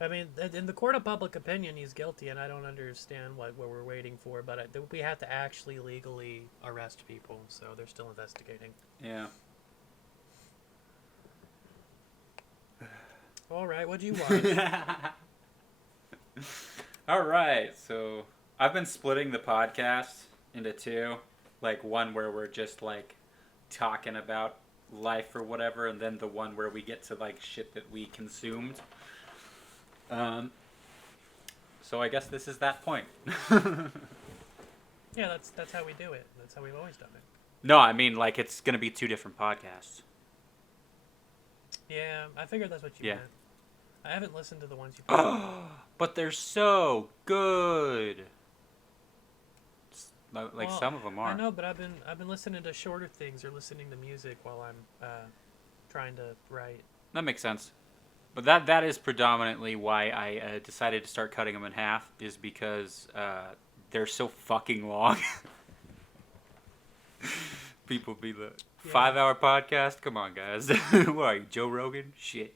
I mean, in the court of public opinion, he's guilty, and I don't understand what we're waiting for, but we have to actually legally arrest people, so they're still investigating. Yeah. All right, what do you want? All right, so I've been splitting the podcast into two, like one where we're just like talking about life or whatever, and then the one where we get to like shit that we consumed. So I guess this is that point. Yeah, that's how we do it. That's how we've always done it. No, I mean like it's gonna be two different podcasts. Yeah, I figured that's what you meant. I haven't listened to the ones you put Oh, but they're so good. Like some of them are. I know, but I've been listening to shorter things or listening to music while I'm trying to write. That makes sense. But that is predominantly why I decided to start cutting them in half, is because they're so fucking long. People be the 5-hour podcast. Come on, guys. What are you, Joe Rogan? Shit.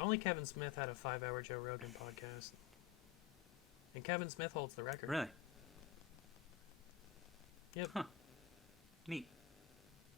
Only Kevin Smith had a 5-hour Joe Rogan podcast. And Kevin Smith holds the record. Really? Yep. Huh. Neat.